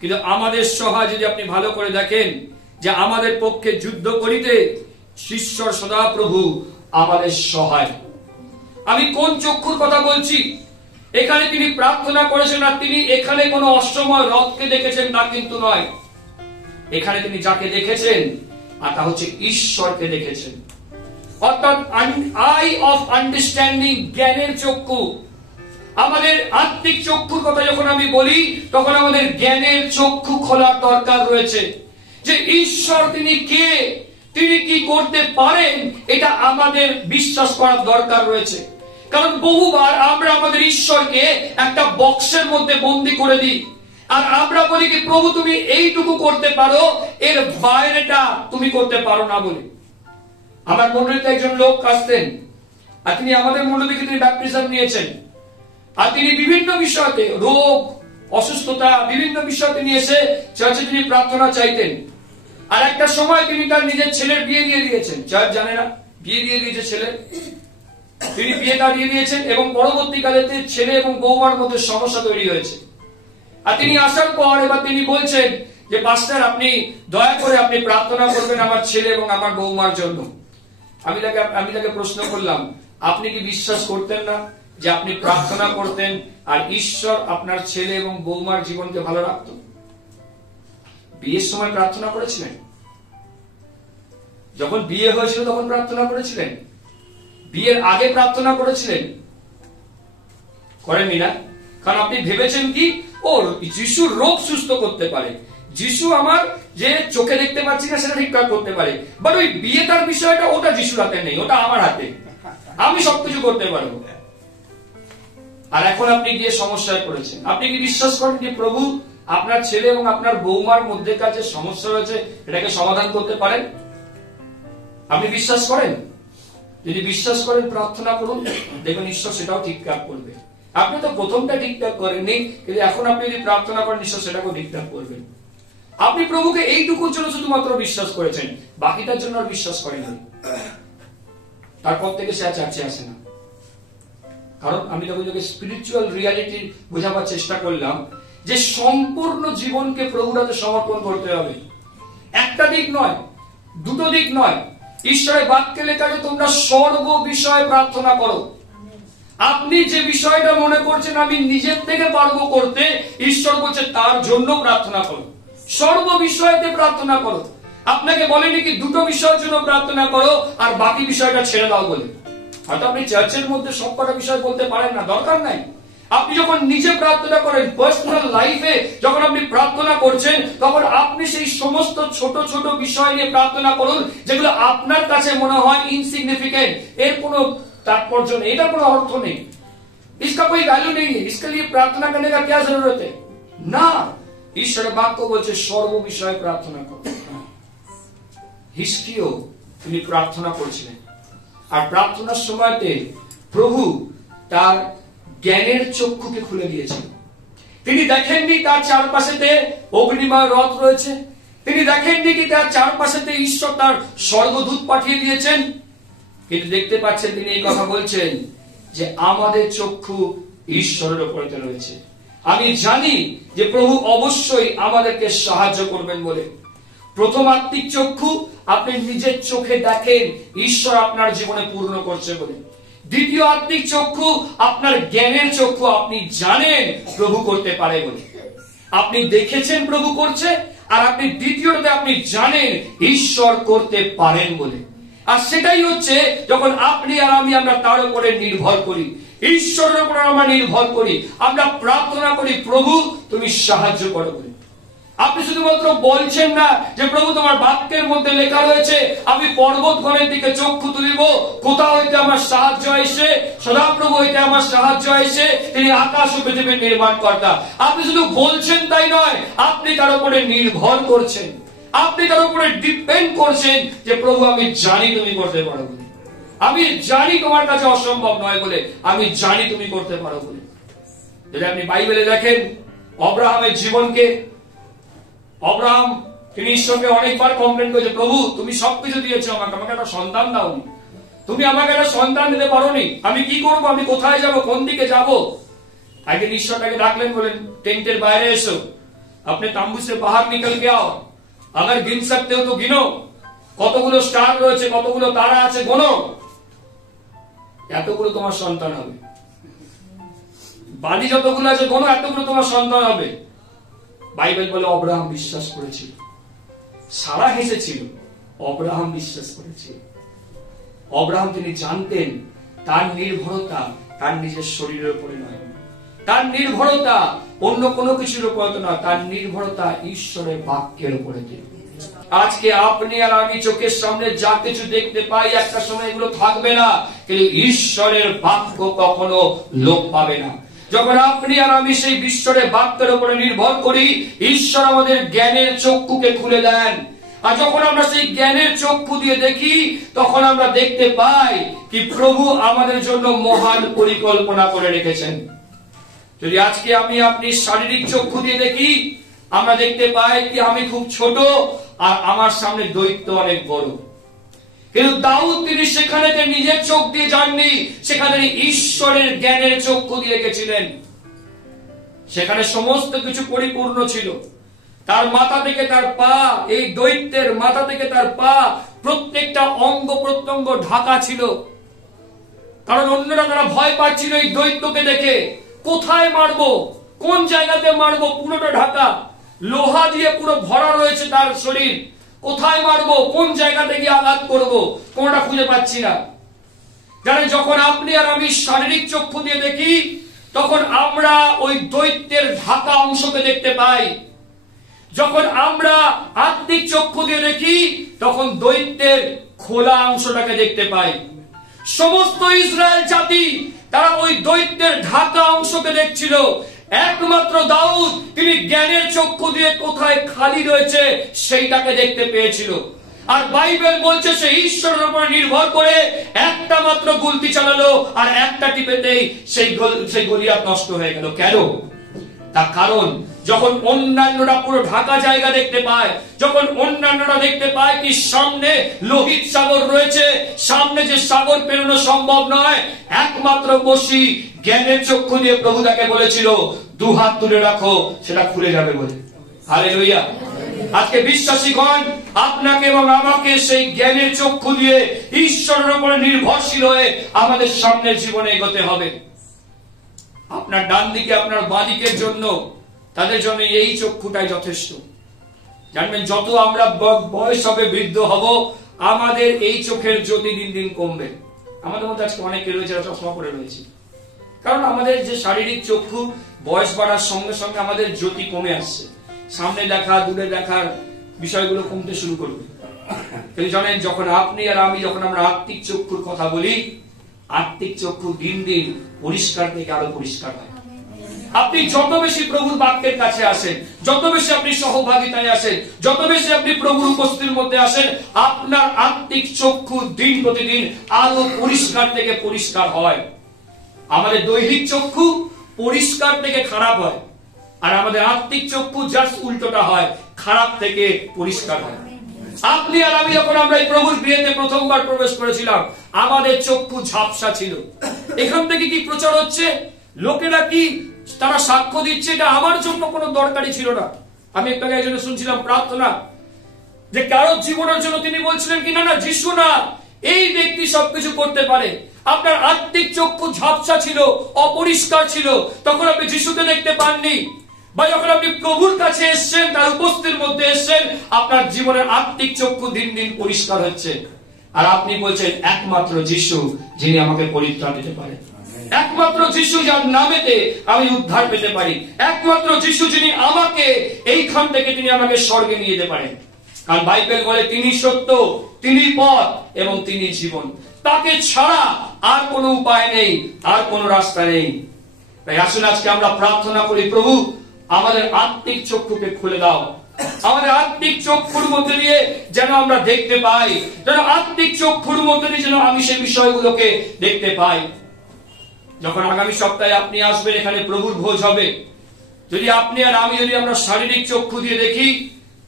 কিন্তু আমাদের সহায় যদি আপনি ভালো করে দেখেন, যে আমাদের পক্ষে যুদ্ধ করিতে ঈশ্বর সদাপ্রভু আমাদের সহায়। আমি কোন চক্ষুর কথা বলছি? এখানে তিনি প্রার্থনা করেছেন, আর তিনি এখানে কোন অষ্টময় রথকে দেখেছেন তা কিন্তু নয়। এখানে তিনি যাকে দেখেছেন, আর তা হচ্ছে ঈশ্বরকে দেখেছেন। অর্থাৎ আই অফ আন্ডারস্ট্যান্ডিং, জ্ঞানের চক্ষু। আমাদের আত্মিক চক্ষুর কথা যখন আমি বলি, তখন আমাদের জ্ঞানের চক্ষু খোলার দরকার রয়েছে, যে ঈশ্বর তিনি কে, তিনি কি করতে পারেন, এটা আমাদের বিশ্বাস করার দরকার রয়েছে। কারণ বহুবার আমরা আমাদের ঈশ্বরকে একটা বক্সের মধ্যে বন্দি করে দিই, আর আমরা বলি কি প্রভু তুমি এইটুকু করতে পারো, এর বাইরেটা তুমি করতে পারো না বলে। আমার মন্ডলীতে একজন লোক আসতেন, আর তিনি আমাদের মন্ডলী থেকে তিনি ব্যাপটিজম নিয়েছেন, আর তিনি বিভিন্ন বিষয়তে, রোগ অসুস্থতা বিভিন্ন বিষয়তে নিয়ে এসে চার্চে তিনি প্রার্থনা চাইতেন। আর একটা সময় তিনি তার নিজের ছেলের বিয়ে দিয়ে দিয়েছেন। চার্চ জানে না, বিয়ে দিয়ে দিয়েছে ছেলে, তিনি বিয়েটা দিয়ে দিয়েছেন, এবং পরবর্তীকালে ছেলে এবং বৌমার মধ্যে সমস্যা তৈরি হয়েছে। আর তিনি আসার পর এবার তিনি বলছেন যে পাস্টার আপনি দয়া করে আপনি প্রার্থনা করবেন আমার ছেলে এবং আমার বৌমার জন্য। আমি তাকে প্রশ্ন করলাম, আপনি কি বিশ্বাস করতেন না যে আপনি প্রার্থনা করতেন আর ঈশ্বর আপনার ছেলে এবং বৌমার জীবনকে ভালো রাখত? বিয়ের সময় প্রার্থনা করেছিলেন, যখন বিয়ে হয়েছিল তখন প্রার্থনা করেছিলেন, বিয়ের আগে প্রার্থনা করেছিলেন? করেননি না? কারণ আপনি ভেবেছেন কি, ও যিশু রোগ সুস্থ করতে পারে, যিশু আমার যে চোখে দেখতে পাচ্ছি না সেটা ঠিকঠাক করতে পারে, বাট ওই বিয়েটার বিষয়টা ওটা যিশুর হাতে নেই, ওটা আমার হাতে, আমি সবকিছু করতে পারবো। আর এখন আপনি গিয়ে সমস্যায় পড়েছেন। আপনি কি বিশ্বাস করেন যে প্রভু আপনার ছেলে এবং আপনার বৌমার মধ্যেকার যে সমস্যা রয়েছে এটাকে সমাধান করতে পারেন? আপনি বিশ্বাস করেন? যদি বিশ্বাস করেন প্রার্থনা করুন, দেখুন ঈশ্বর সেটাও ঠিকঠাক করবে। আপনি তো প্রথমটা ঠিকঠাক করেননি, কিন্তু এখন আপনি যদি প্রার্থনা করেন ঈশ্বর সেটাকেও ঠিকঠাক করবেন। আপনি প্রভুকে এইটুকুর জন্য শুধুমাত্র বিশ্বাস করেছেন, বাকিটার জন্য আর বিশ্বাস করেননি। তারপর থেকে সে আর চার্চে আসে না। কারণ আমি তখন স্পিরিচুয়াল রিয়ালিটি বোঝাবার চেষ্টা করলাম যে সম্পূর্ণ জীবনকে প্রভুর হাতে সমর্পণ করতে হবে। একটা দিক নয়, দুটো দিক নয়। ঈশ্বরের বাক্যে লেখা যে তোমরা সর্ব বিষয়ে প্রার্থনা করো। আপনি যে বিষয়টা মনে করছেন আমি নিজের থেকে পারবো করতে, ঈশ্বর বলছে তার জন্য প্রার্থনা করো, সর্ব বিষয়তে প্রার্থনা করো। আপনাকে বলেনি কি দুটো বিষয়ের জন্য প্রার্থনা করো আর বাকি বিষয়টা ছেড়ে দাও বলে। হয়তো আপনি চার্চের মধ্যে সবকটা বিষয় বলতে পারেন না, দরকার নাই। আপনি যখন নিজে প্রার্থনা করেন, পার্সোনাল লাইফে যখন আপনি প্রার্থনা করছেন, তখন আপনি সেই সমস্ত ছোট ছোট বিষয় নিয়ে প্রার্থনা করুন যেগুলো আপনার কাছে মনে হয় ইনসিগনিফিকেন্ট, এর কোনো तात्पर्य नहीं, एटा কোনো अर्थ नहीं, इसका कोई वैल्यू नहीं है, इसके लिए प्रार्थना करने का क्या जरूरत है ना। ईश्वर वाक्य বলছে সর্ব বিষয়ে প্রার্থনা করো। হিজকিও তিনি প্রার্থনা করছিলেন, আর প্রার্থনার সময়তে প্রভু তার জ্ঞানের চক্ষুকে খুলে দিয়েছেন। তিনি দেখেননি তার চারপাশেতে অগ্নিময় রথ রয়েছে, তিনি দেখেননি কি তার চারপাশেতে ঈশ্বর তার স্বর্গদূত পাঠিয়ে দিয়েছেন, কিন্তু দেখতে পাচ্ছেন তিনি এই কথা বলছেন যে আমাদের চক্ষু ঈশ্বরের উপরে রয়েছে। আমি জানি যে প্রভু অবশ্যই আমাদেরকে সাহায্য করবেন বলে। প্রথম আত্মিক চক্ষু আপনি নিজের চোখে দেখেন ঈশ্বর আপনার জীবনে পূর্ণ করছে বলে। দ্বিতীয় আত্মিক চক্ষু আপনার জ্ঞানের চক্ষু, আপনি জানেন প্রভু করতে পারে বলে। আপনি দেখেছেন প্রভু করছে, আর আপনি দ্বিতীয়টাতে আপনি জানেন ঈশ্বর করতে পারেন বলে। আর সেটাই হচ্ছে যখন আপনি আর আমি আমরা তার উপরে নির্ভর করি, ঈশ্বরের উপর আমরা নির্ভর করি, আমরা প্রার্থনা করি প্রভু তুমি সাহায্য করো বলে। আপনি শুধুমাত্র বলছেন না যে প্রভু তোমার বাক্যের মধ্যে লেখা রয়েছে আমি পর্বতগণের দিকে চক্ষু তুলিব, কোথা হইতে আমার সাহায্য আসে, সদাপ্রভু হইতে আমার সাহায্য আসে, তিনি আকাশ ও পৃথিবীর নির্মাণ কর্তা। আপনি শুধু বলছেন তাই নয়, আপনি তার উপরে নির্ভর করছেন, আপনি তার উপরে ডিপেন্ড করছেন যে প্রভু আমি জানি তুমি করতে পারো বলে, আমি জানি তোমার কাছে অসম্ভব নয় বলে, আমি জানি তুমি করতে পারো বলে। যদি আপনি বাইবেলে দেখেন অব্রাহামের জীবনকে, অব্রাহাম তিনি ঈশ্বরকে অনেকবার কমপ্লেন করেছে, প্রভু তুমি সবকিছু দিয়েছো আমাকে, আমাকে একটা সন্তান দাওনি, তুমি আমাকে একটা সন্তান দিতে পারোনি, আমি কি করব, আমি কোথায় যাব, কোন দিকে যাব। একদিন ঈশ্বর তাকে ডাকলেন, বলেন টেন্টের বাইরে এসো, আপনি তাম্বু সে বাহার নিকল কে आओ, अगर गिन सकते हो तो गिनो, কতগুলো স্টার রয়েছে, কতগুলো তারা আছে গোনো, এতগুলো তোমার সন্তান হবে। বাড়ি যতগুলো আছে গোনো, এতগুলো তোমার সন্তান হবে। বাইবেল বলে অব্রাহাম বিশ্বাস করেছিল, সারা হেসেছিল, অব্রাহাম বিশ্বাস করেছিল। অব্রাহাম তিনি জানতেন তার নির্ভরতা তার নিজের শরীরের উপরে নয়, তার নির্ভরতা অন্য কোনো কিছুর উপর নয়, তার নির্ভরতা ঈশ্বরের বাক্যের উপরে। আজকে আপনি আর আমি চোখের সামনে যা কিছু দেখতে পাই একটা সময় এগুলো থাকবে না, কিন্তু ঈশ্বরের বাক্য কখনো লোপ পাবে না। যখন আপনি আর আমি সেই ঈশ্বরের বাক্যের উপরে নির্ভর করি, ঈশ্বর আমাদের জ্ঞানের চক্ষুকে খুলে দেন, আর যখন আমরা সেই জ্ঞানের চক্ষু দিয়ে দেখি তখন আমরা দেখতে পাই কি প্রভু আমাদের জন্য মহান পরিকল্পনা করে রেখেছেন। যদি আজকে আমি আপনি শারীরিক চক্ষু দিয়ে দেখি, আমরা দেখতে পাই কি আমি খুব ছোট আর আমার সামনে দৈত্য অনেক বড়। কিন্তু দাউদ তিনি সেখানে নিজের চোখ দিয়ে যাননি, সেখানে ঈশ্বরের জ্ঞানের চক্ষু দিয়ে গেছিলেন। সেখানে সমস্ত কিছু পরিপূর্ণ ছিল, তার মাথা থেকে তার পা, এই দৈত্যের মাথা থেকে তার পা, প্রত্যেকটা অঙ্গ প্রত্যঙ্গ ঢাকা ছিল। কারণ অন্যরা তারা ভয় পাচ্ছিল এই দৈত্যকে দেখে, কোথায় মারবো, কোন জায়গাতে মারবো, পুরোটা ঢাকা, লোহা দিয়ে পুরো ভরা রয়েছে তার শরীর, কোথায় মারবো, কোন জায়গাতে গিয়ে আঘাত করবো, কোনটা খুঁজে পাচ্ছি না। জানেন যখন আপনি আর আমি শারীরিক চক্ষু দিয়ে দেখি তখন আমরা ওই দৈত্যের ঢাকা অংশকে দেখতে পাই, যখন আমরা আত্মিক চক্ষু দিয়ে দেখি তখন দৈত্যের খোলা অংশটাকে দেখতে পাই। সমস্ত ইসরায়েল জাতি তারা ওই দৈত্যের ঢাকা অংশকে দেখছিল, একমাত্র দাউদ তিনি জ্ঞানের চক্ষু দিয়ে কোথায় খালি রয়েছে সেইটাকে দেখতে পেয়েছিল। আর বাইবেল বলছে সে ঈশ্বরের উপর নির্ভর করে একটা মাত্র গুলতি চালালো, আর একটা টিপেতেই সেই গলিয়াত নষ্ট হয়ে গেল। কেন? তার কারণ যখন অন্যান্যরা পুরো ঢাকা জায়গা দেখতে পায়, যখন অন্যান্যরা দেখতে পায় কি সামনে লোহিত সাগর রয়েছে, সামনে যে সাগর পেরোনো সম্ভব নয়, একমাত্র বসি জ্ঞানের চক্ষু দিয়ে প্রভু তাকে বলেছিল দুহাত তুলে রাখো, সেটা খুলে যাবে বলে। হালেলুয়া। আজকে বিশ্বাসীগণ আপনাকে এবং আমাকে সেই জ্ঞানের চক্ষু দিয়ে ঈশ্বরের উপরে নির্ভরশীল হয়ে আমাদের সামনের জীবনে এগোতে হবে। আপনার ডান দিকে আপনার বাঁ দিকের জন্য, তাদের জন্য এই চক্ষুটাই যথেষ্ট। জানবেন যত আমরা বয়স হবে, বৃদ্ধ হব, আমাদের এই চোখের জ্যোতি দিন দিন কমবে। আমাদের মধ্যে আজকে অনেকে রয়েছে চশমা পরে রয়েছে, কারণ আমাদের যে শারীরিক চক্ষু বয়স বাড়ার সঙ্গে সঙ্গে আমাদের জ্যোতি কমে আসছে, সামনে দেখা দূরে দেখার বিষয়গুলো কমতে শুরু করবে। কিন্তু জানেন, যখন আপনি আর আমি যখন আমরা আত্মিক চক্ষুর কথা বলি, আত্মিক চক্ষু দিন দিন পরিষ্কার থেকে আরো পরিষ্কার হয়। আপনি যত বেশি প্রভুর বাক্যের কাছে আসেন, যত বেশি আপনি সহভাগিতায় আসেন, যত বেশি আপনি প্রভুর উপস্থিতির মধ্যে আসেন, আপনার আত্মিক চক্ষু দিন প্রতিদিন আরো পরিষ্কার থেকে পরিষ্কার হয়। আমাদের দৈহিক চক্ষু পরিষ্কার থেকে খারাপ হয়, আর আমাদের আত্মিক চক্ষু জাস্ট উল্টোটা হয়, খারাপ থেকে পরিষ্কার হয়। আপনি আর আমি যখন আমরা এই প্রভুর গৃহেতে প্রথমবার প্রবেশ করেছিলাম, আমাদের চক্ষু ঝাপসা ছিল। এখান থেকে কি প্রচার হচ্ছে, লোকেরা কি তারা সাক্ষ্য দিচ্ছে, এটা আমার জন্য কোনো দরকারই ছিল না। আমি একটা একজনে শুনছিলাম প্রার্থনা, যে কারো জীবনের জন্য তিনি বলছিলেন কি, না না যিশু না, এই ব্যক্তি সবকিছু করতে পারে। আপনার আত্মিক চক্ষু ঝাপসা ছিল, অপরিষ্কার ছিল, তখন আপনি যিশুকে দেখতে পাননি। বা যখন আপনি প্রভুর কাছে এসছেন, তার উপস্থিতির মধ্যে এসছেন, আপনার জীবনের আত্মিক চক্ষু দিন দিন পরিষ্কার হচ্ছে। আর আপনি বলছেন একমাত্র যিশু যিনি আমাকে পরিত্রাণ দিতে পারেন, একমাত্র যিশু যার নামেতে আমি উদ্ধার পেতে পারি, একমাত্র যিশু যিনি আমাকে এইখান থেকে তিনি আমাকে স্বর্গে নিয়ে যেতে পারেন। কারণ বাইবেল বলে তিনি সত্য, তিনি পথ এবং তিনি জীবন, তাকে ছাড়া আর কোনো উপায় নেই, আর কোনো রাস্তা নেই। তাই আসুন আজকে আমরা প্রার্থনা করি, প্রভু আমাদের আত্মিক চক্ষুকে খুলে দাও, আমাদের আত্মিক চক্ষুর মধ্যে দিয়ে যেন আমরা দেখতে পাই, যেন আত্মিক চক্ষুর মধ্যে দিয়ে যেন আমি সেই বিষয়গুলোকে দেখতে পাই। যখন আগামী সপ্তাহে আপনি আসবেন, এখানে প্রভুর ভোজ হবে, যদি আপনি আর আমি যদি আমরা শারীরিক চক্ষু দিয়ে দেখি,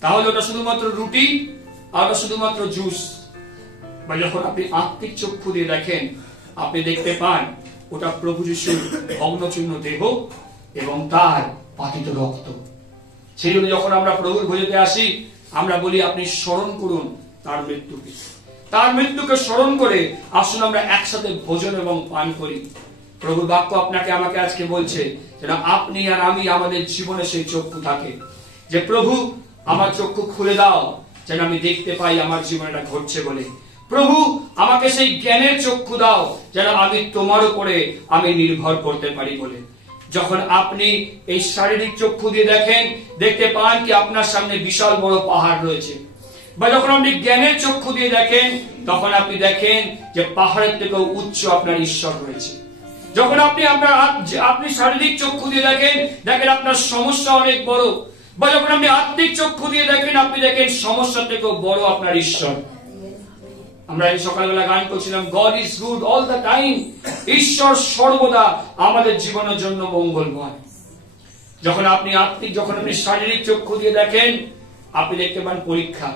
তাহলে ওটা শুধুমাত্র রুটি আর ওটা শুধুমাত্র জুস। বা যখন আপনি আত্মিক চক্ষু দিয়ে দেখেন, আপনি দেখতে পান ওটা প্রভু যিশুর ভগ্নচূর্ণ দেহ এবং তার পাতিত রক্ত। সেই জন্য যখন আমরা প্রভুর ভোজেতে আসি, আমরা বলি আপনি স্মরণ করুন তার মৃত্যুকে, তার মৃত্যুকে স্মরণ করে আসুন আমরা একসাথে ভোজন এবং পান করি। প্রভুর বাক্য আপনাকে আমাকে আজকে বলছে যেন আপনি আর আমি আমাদের জীবনে সেই চক্ষু থাকে, যে প্রভু আমার চক্ষু খুলে দাও যেন আমি দেখতে পাই আমার জীবনে এটা ঘটছে বলে। প্রভু আমাকে সেই জ্ঞানের চক্ষু দাও যেন আমি তোমার উপরে আমি নির্ভর করতে পারি বলে। যখন আপনি এই শারীরিক চক্ষু দিয়ে দেখেন, দেখতে পান কি আপনার সামনে বিশাল বড় পাহাড় রয়েছে। বা যখন আপনি জ্ঞানের চক্ষু দিয়ে দেখেন, তখন আপনি দেখেন যে পাহাড়ের থেকেও উচ্চ আপনার ঈশ্বর রয়েছে। যখন আপনি শারীরিক চক্ষু দিয়ে দেখেন, দেখেন আপনার সমস্যা অনেক বড়। বা যখন আপনি আত্মিক চক্ষু দিয়ে দেখেন, আপনি দেখেন সমস্যা থেকেও বড় আপনার ঈশ্বর। আমরা এই সকালবেলা গান করছিলাম, god is good all the time, ঈশ্বর সর্বদা আমাদের জীবনের জন্য মঙ্গলময়। যখন আপনি শারীরিক চক্ষু দিয়ে দেখেন, আপনি দেখতে পান পরীক্ষা।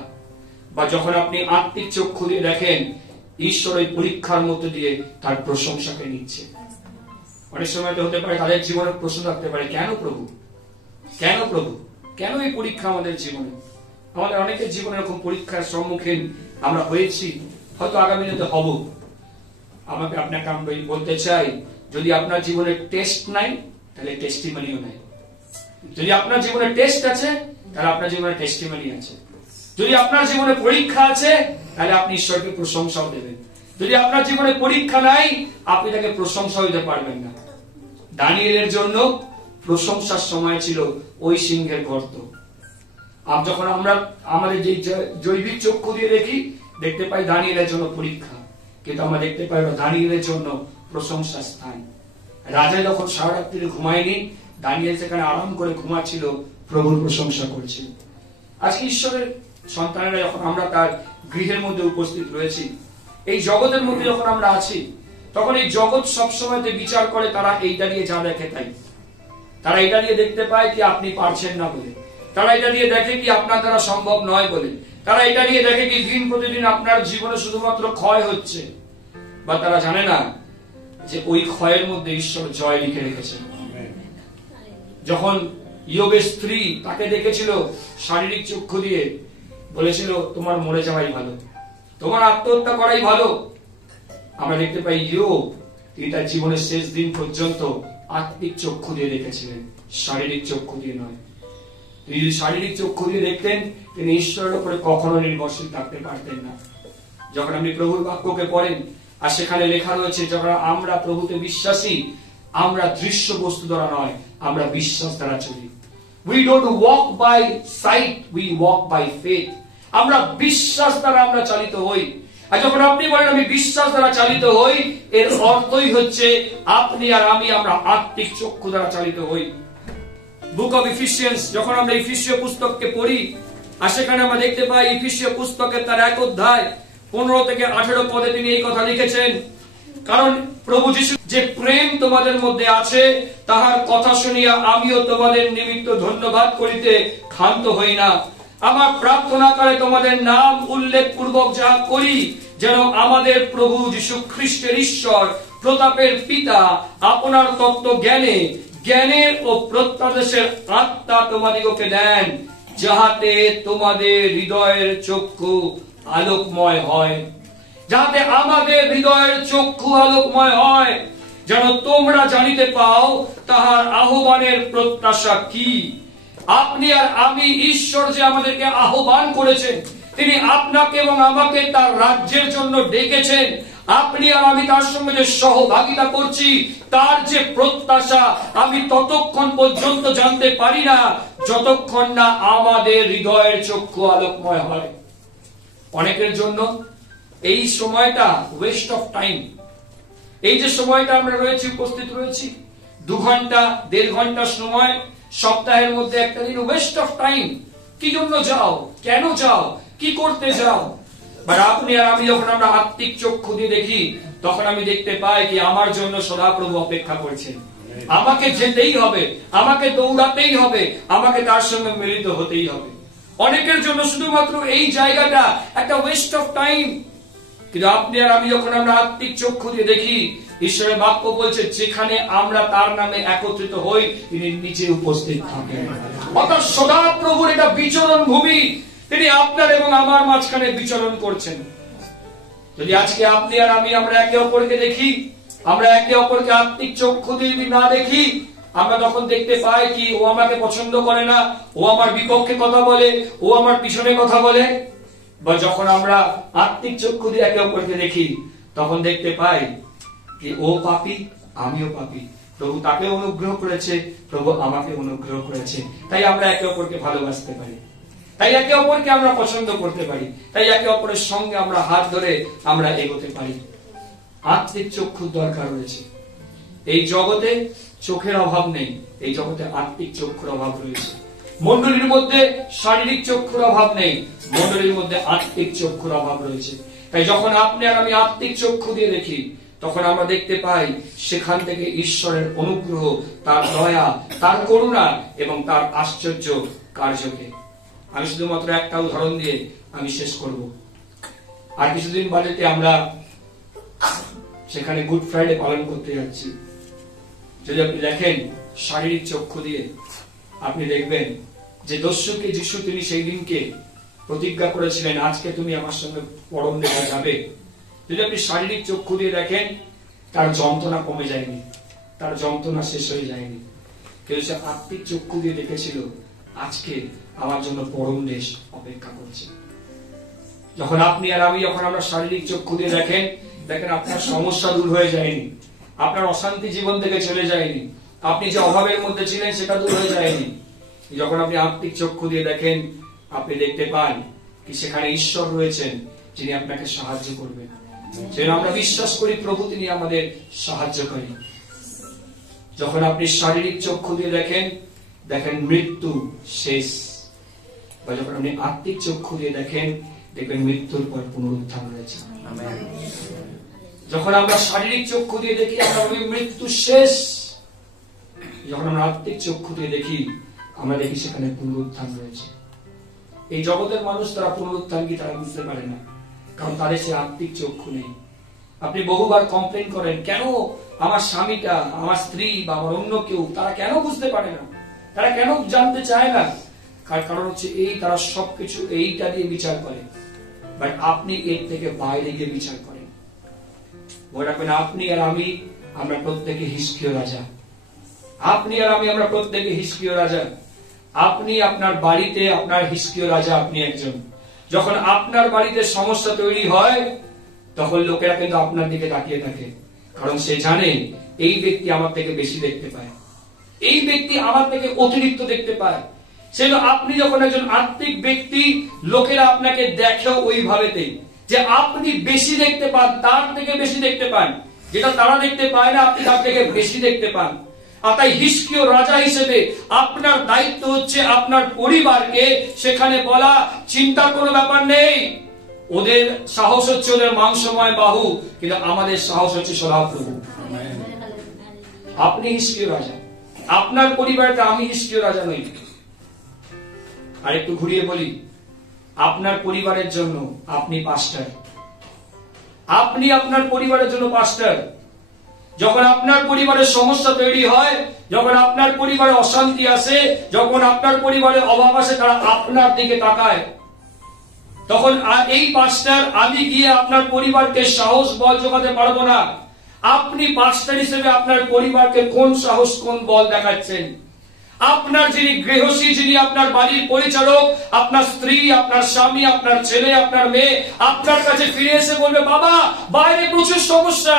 বা যখন আপনি আত্মিক চক্ষু দিয়ে দেখেন, ঈশ্বর এই পরীক্ষার মধ্যে দিয়ে তার প্রশংসাকে নিচ্ছে। অনেক সময় তো হতে পারে তাদের জীবনে প্রশ্ন থাকতে পারে, কেন প্রভু, কেন প্রভু, কেন এই পরীক্ষা আমাদের জীবনে? আমাদের অনেকের জীবনে এরকম পরীক্ষার সম্মুখীন আমরা হয়েছি, হয়তো আগামী দিনে হব। আপনাকে আমি বলতে চাই, যদি আপনার জীবনে টেস্ট নাই, তাহলে টেস্টিমনিও নাই। যদি আপনার জীবনে টেস্ট আছে, তাহলে আপনার জীবনে টেস্টিমনি আছে। যদি আপনার জীবনে পরীক্ষা আছে, তাহলে আপনি ঈশ্বরকে প্রশংসাও দেবেন। যদি আপনার জীবনে পরীক্ষা নাই, আপনি তাকে প্রশংসা দিতে পারবেন না। দানিয়েলের জন্য প্রশংসার সময় ছিল ওই সিংহের গর্ত। আর যখন আমরা আমাদের যে জৈবিক চক্ষু দিয়ে দেখি, দেখতে পাই দানিয়েলের জন্য পরীক্ষা, কিন্তু আমরা দেখতে পাই দানিয়েলের জন্য প্রশংসার স্থান। রাজা যখন সারা রাত্রি ঘুমায়নি, দানিয়েল সেখানে আরাম করে ঘুমাচ্ছিল, প্রভুর প্রশংসা করছিল। আজকে ঈশ্বরের সন্তানেরা যখন আমরা তার গৃহের মধ্যে উপস্থিত রয়েছি, এই জগতের মধ্যে যখন আমরা আছি, তখন এই জগৎ সবসময় বিচার করে তারা এইটা দিয়ে যা দেখে তাই। তারা এটা দিয়ে দেখতে পায় কি আপনি পারছেন না বলে, তারা এটা দিয়ে দেখে কি আপনার দ্বারা সম্ভব নয় বলে, তারা এটা দিয়ে দেখে কি দিন প্রতিদিন আপনার জীবনে শুধুমাত্র ক্ষয় হচ্ছে। বা তারা জানে না যে ওই ক্ষয়ের মধ্যে ঈশ্বর জয় লিখে রেখেছেন। যখন ইয়োবের স্ত্রী তাকে দেখেছিল শারীরিক চক্ষু দিয়ে, বলেছিল তোমার মরে যাওয়াই ভালো, তোমার আত্মহত্যা করাই ভালো। আমরা দেখতে পাই ইয়োব তিনি তার জীবনের শেষ দিন পর্যন্ত আত্মিক চক্ষু দিয়ে দেখেছিলেন, শারীরিক চক্ষু দিয়ে নয়। তিনি যদি শারীরিক চক্ষু দিয়ে দেখতেন, তিনি ঈশ্বরের উপরে কখনো নির্ভরশীল থাকতে পারতেন না। যখন আপনি প্রভুর বাক্যকে পড়েন, আর সেখানে লেখা রয়েছে যখন আমরা প্রভুতে বিশ্বাসী, আমরা দৃশ্য বস্তু দ্বারা নয়, আমরা বিশ্বাস দ্বারা চলি। We don't walk by sight, we walk by faith. আমরা বিশ্বাস দ্বারা আমরা চালিত হই। আর যখন আপনি বলেন আমি বিশ্বাস দ্বারা চালিত হই, এর অর্থই হচ্ছে আপনি আর আমি আমরা আত্মিক চক্ষু দ্বারা চালিত হই। বুক অফ ইফিসিয়ান্স, যখন আমরা ইফিসীয় পুস্তককে পড়ি, আর সেখানে আমরা দেখতে পাই ইফিসীয় পুস্তকের তার 1 অধ্যায় 15 থেকে 18 পদে তিনি এই কথা লিখেছেন, কারণ প্রভু যিশু যে প্রেম তোমাদের মধ্যে আছে, তাহার কথা শুনিয়া আমিও তোমাদের নিমিত্ত ধন্যবাদ করিতে ক্ষান্ত হই না। আমার প্রার্থনা করে তোমাদের নাম উল্লেখ পূর্বক যা করি, যেন আমাদের প্রভু যিশু খ্রিস্টের ঈশ্বর প্রতাপের পিতা আপনার তত্ত্ব জ্ঞানের ও প্রত্যাদেশের আত্মা তোমাদিগকে দেন, যাহাতে তোমাদের হৃদয়ের চক্ষু আলোকময় হয়। যাতে আমাদের হৃদয়ের চক্ষু আলোকময় হয়, যেন তোমরা জানিতে পাও তাহার আহ্বানের প্রত্যাশা কি। আপনি আর আমি, ঈশ্বর যে আমাদেরকে আহ্বান করেছেন, তিনি আপনাকে এবং আমাকে তার রাজ্যের জন্য ডেকেছেন। আপনি আর আমি তার সঙ্গে যে সহভাগিতা করছি, তার যে প্রত্যাশা, আমি ততক্ষণ পর্যন্ত জানতে পারি না যতক্ষণ না আমাদের হৃদয়ের চক্ষু আলোকময় হয়। অনেকের জন্য এই সময়টা ওয়েস্ট অফ টাইম। এই যে সময়টা আমরা রয়েছি, উপস্থিত রয়েছি, 2 ঘন্টা 1.5 ঘন্টা সময় সপ্তাহের মধ্যে একটা দিন, ওয়েস্ট অফ টাইম। কি জন্য যাও, কেন যাও, কি করতে যাও? বাট আপনি আর আমি যখন আমরা আত্মিক চক্ষু দিয়ে দেখি, তখন আমি দেখতে পাই কি আমার জন্য সদাপ্রভু অপেক্ষা করছেন। আমাকে যেতেই হবে, আমাকে দৌড়াতেই হবে, আমাকে তার সঙ্গে মিলিত হতেই হবে। অনেকের জন্য শুধুমাত্র এই জায়গাটা একটা ওয়েস্ট অফ টাইম। কিন্তু আপনি আর আমি যখন আমরা আত্মিক চক্ষু দিয়ে দেখি, ঈশ্বরের বাক্য বলছে যেখানে আমরা তার নামে একত্রিত হই, তিনি নিচে উপস্থিত থাকেন। অর্থাৎ সদাপ্রভুর এটা বিচরণ ভূমি, তিনি আপনার এবং আমার মাঝখানে বিচরণ করছেন। যদি আজকে আপনি আর আমি আমরা একে অপরকে দেখি, আমরা একে অপরকে আত্মিক চক্ষু দিয়ে যদি না দেখি, আমরা তখন দেখতে পাই কি ও আমাকে পছন্দ করে না, ও আমার বিপক্ষে কথা বলে, ও আমার পিছনে কথা বলে। বা যখন আমরা আত্মিক চক্ষু দিয়ে একে অপরকে দেখি, তখন দেখতে পাই কি ও পাপী, আমিও পাপী। প্রভু তাকে অনুগ্রহ করেছে, প্রভু আমাকে অনুগ্রহ করেছে, তাই আমরা একে অপরকে ভালোবাসতে পারি, তাই একে অপরকে আমরা পছন্দ করতে পারি, তাই একে অপরের সঙ্গে আমরা হাত ধরে আমরা এগোতে পারি। আত্মিক চক্ষুর দরকার রয়েছে। এই জগতে চোখের অভাব নেই, এই জগতে আত্মিক চক্ষুর অভাব রয়েছে। মণ্ডলীর মধ্যে শারীরিক চক্ষুর অভাব নেই, মণ্ডলীর মধ্যে আত্মিক চক্ষুর অভাব রয়েছে। তাই যখন আপনি আর আমি আত্মিক চক্ষু দিয়ে দেখি, তখন আমরা দেখতে পাই সেখান থেকে ঈশ্বরের অনুগ্রহ, তার দয়া, তার করুণা এবং তার আশ্চর্য কার্যকে। আমি শুধুমাত্র একটা উদাহরণ দিয়ে আমি শেষ করব। আর কিছুদিন বাদেতে আমরা সেখানে গুড ফ্রাইডে পালন করতে যাচ্ছি। যদি আপনি দেখেন শারীরিক চক্ষু দিয়ে, আপনি দেখবেন যে দস্যুকে যিশু তিনি সেই দিনকে প্রতিজ্ঞা করেছিলেন, আজকে তুমি আমার সঙ্গে পরম দেখা যাবে। যদি আপনি শারীরিক চক্ষু দিয়ে দেখেন, তার যন্ত্রণা কমে যায়নি, তার যন্ত্রণা শেষ হয়ে যায়নি। কিন্তু সে আত্মিক চক্ষু দিয়ে দেখেছিল, আজকে আমার জন্য পরম দেশ অপেক্ষা করছে। যখন আপনি আর আমি যখন আমরা শারীরিক চক্ষু দিয়ে দেখেন, আপনার সমস্যা দূর হয়ে যায়নি, আপনার অশান্তি জীবন থেকে চলে যায়নি, আপনি যে অভাবের মধ্যে ছিলেন সেটা দূর হয়ে যায়নি। যখন আপনি আত্মিক চক্ষু দিয়ে দেখেন, আপনি দেখতে পান কি সেখানে ঈশ্বর রয়েছেন, যিনি আপনাকে সাহায্য করবেন। সেজন্য আমরা বিশ্বাস করি প্রভু তিনি আমাদের সাহায্যকারী। যখন আপনি শারীরিক চক্ষু দিয়ে দেখেন, দেখেন মৃত্যু শেষ। বা যখন আপনি আত্মিক চক্ষু দিয়ে দেখেন, দেখবেন মৃত্যুর পর পুনরুত্থান রয়েছে। যখন আমরা শারীরিক চক্ষু দিয়ে দেখি, আমরা ভাবি মৃত্যু শেষ। যখন আমরা আত্মিক চক্ষু দিয়ে দেখি, আমরা দেখি সেখানে পুনরুত্থান রয়েছে। এই জগতের মানুষ তারা পুনরুত্থান কি তারা বুঝতে পারে না, কারণ তাদের সে আত্মিক চক্ষু নেই। আপনি বহুবার কমপ্লেন করেন, কেন আমার স্বামীটা, আমার স্ত্রী বা আমার অন্য কেউ, তারা কেন বুঝতে পারে না, তারা কেন জানতে চায় না? কারণ হচ্ছে এই তারা সবকিছু এইটা দিয়ে বিচার করে, বাট আপনি এর থেকে বাইরে গিয়ে বিচার করেন। মনে রাখবেন, আপনি আর আমি আমরা প্রত্যেকে হিস্কীয় রাজা। আপনি আর আমি আমরা প্রত্যেকে হিস্কীয় রাজা। আপনি আপনার বাড়িতে আপনার হিস্কীয় রাজা, আপনি একজন। যখন আপনার বাড়িতে সমস্যা তৈরি হয়, তখন লোকেরা কিন্তু আপনার দিকে তাকিয়ে থাকে, কারণ সে জানে এই ব্যক্তি আমার থেকে বেশি দেখতে পায়, এই ব্যক্তি আমার থেকে অতিরিক্ত দেখতে পায়। সেজন্য আপনি যখন একজন আত্মিক ব্যক্তি, লোকেরা আপনাকে দেখেও ওইভাবেতে যে আপনি বেশি দেখতে পান, তার থেকে বেশি দেখতে পান, যেটা তারা দেখতে পায় না আপনি তার থেকে বেশি দেখতে পান। আর তাই হিজকিয় রাজা হিসেবে আপনার দায়িত্ব হচ্ছে আপনার পরিবারকে সেখানে বলা, চিন্তার কোনো ব্যাপার নেই, ওদের সাহস হচ্ছে ওদের মাংসময় বাহু, কিন্তু আমাদের সাহস হচ্ছে সদাপ্রভু। আপনি হিজকিয় রাজা, আপনার পরিবারটা, আমি হিজকিয় রাজা নই। আর একটু ঘুরিয়ে বলি, আপনার পরিবারের জন্য আপনি পাস্টার, আপনি আপনার পরিবারের জন্য পাস্টার। যখন আপনার পরিবারের সমস্যা তৈরি হয়, যখন আপনার পরিবারে অশান্তি আসে, যখন আপনার পরিবারে অভাব আসে, তারা আপনার দিকে তাকায়। তখন এই পাস্টার আমি গিয়ে আপনার পরিবারকে সাহস বল যোগাতে পারবো না। আপনি পাস্টার হিসেবে আপনার পরিবারকে কোন সাহস কোন বল দেখাচ্ছেন? আপনার যিনি গৃহস্থী, যিনি আপনার বাড়ির পরিচালক, আপনার স্ত্রী, আপনার স্বামী, আপনার ছেলে, আপনার মেয়ে আপনার কাছে ফিরে এসে বলবে, বাবা বাইরে প্রচুর সমস্যা,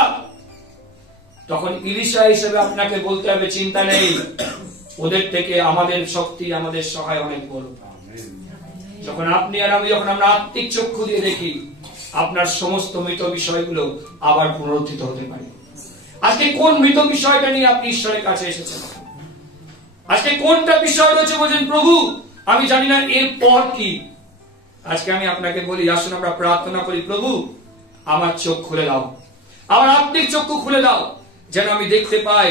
তখন ইলিশা হিসেবে আপনাকে বলতে হবে, চিন্তা নেই, ওদের থেকে আমাদের শক্তি, আমাদের সহায় অনেক বড়। যখন আপনি আর আমি, যখন আমরা আত্মিক চক্ষু দিয়ে দেখি, আপনার সমস্ত মৃত বিষয়গুলো আবার পুনরুত্থিত হতে পারে। আজকে কোন মৃত বিষয়টা নিয়ে আপনি ঈশ্বরের কাছে এসেছেন? আজকে কোনটা বিষয় রয়েছে বলছেন, প্রভু আমি জানি না এর পর কি। আজকে আমি আপনাকে বলি, আসুন আমরা প্রার্থনা করি, প্রভু আমার চোখ খুলে দাও, আমার আত্মিক চক্ষু খুলে দাও, যেন আমি দেখতে পাই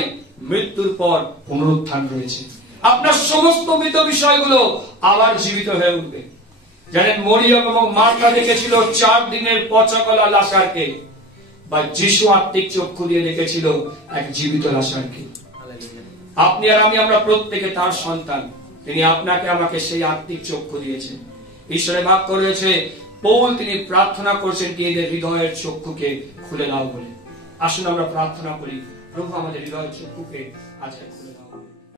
মৃত্যুর পর পুনরুত্থান রয়েছে। আপনার সমস্ত মৃত বিষয়গুলো আবার জীবিত হয়ে উঠবে। জানেন, মরিয়ম এবং মার্থা দেখেছিল 4 দিনের পচাকলা লাশারকে, বা যিশু আত্মিক চক্ষু দিয়ে দেখেছিল এক জীবিত লাশারকে। আপনি আর আমি, আমরা প্রত্যেকে তার সন্তান। তিনি আপনাকে আমাকে সেই আত্মিক চক্ষু দিয়েছেন। ঈশ্বরের বাক্য রয়েছে, পৌল তিনি প্রার্থনা করছেন কি এদের হৃদয়ের চক্ষুকে খুলে দাও বলে। আসুন আমরা প্রার্থনা করি, প্রভু আমাদের হৃদয়ের চক্ষুকে আজকে খুলে দাও।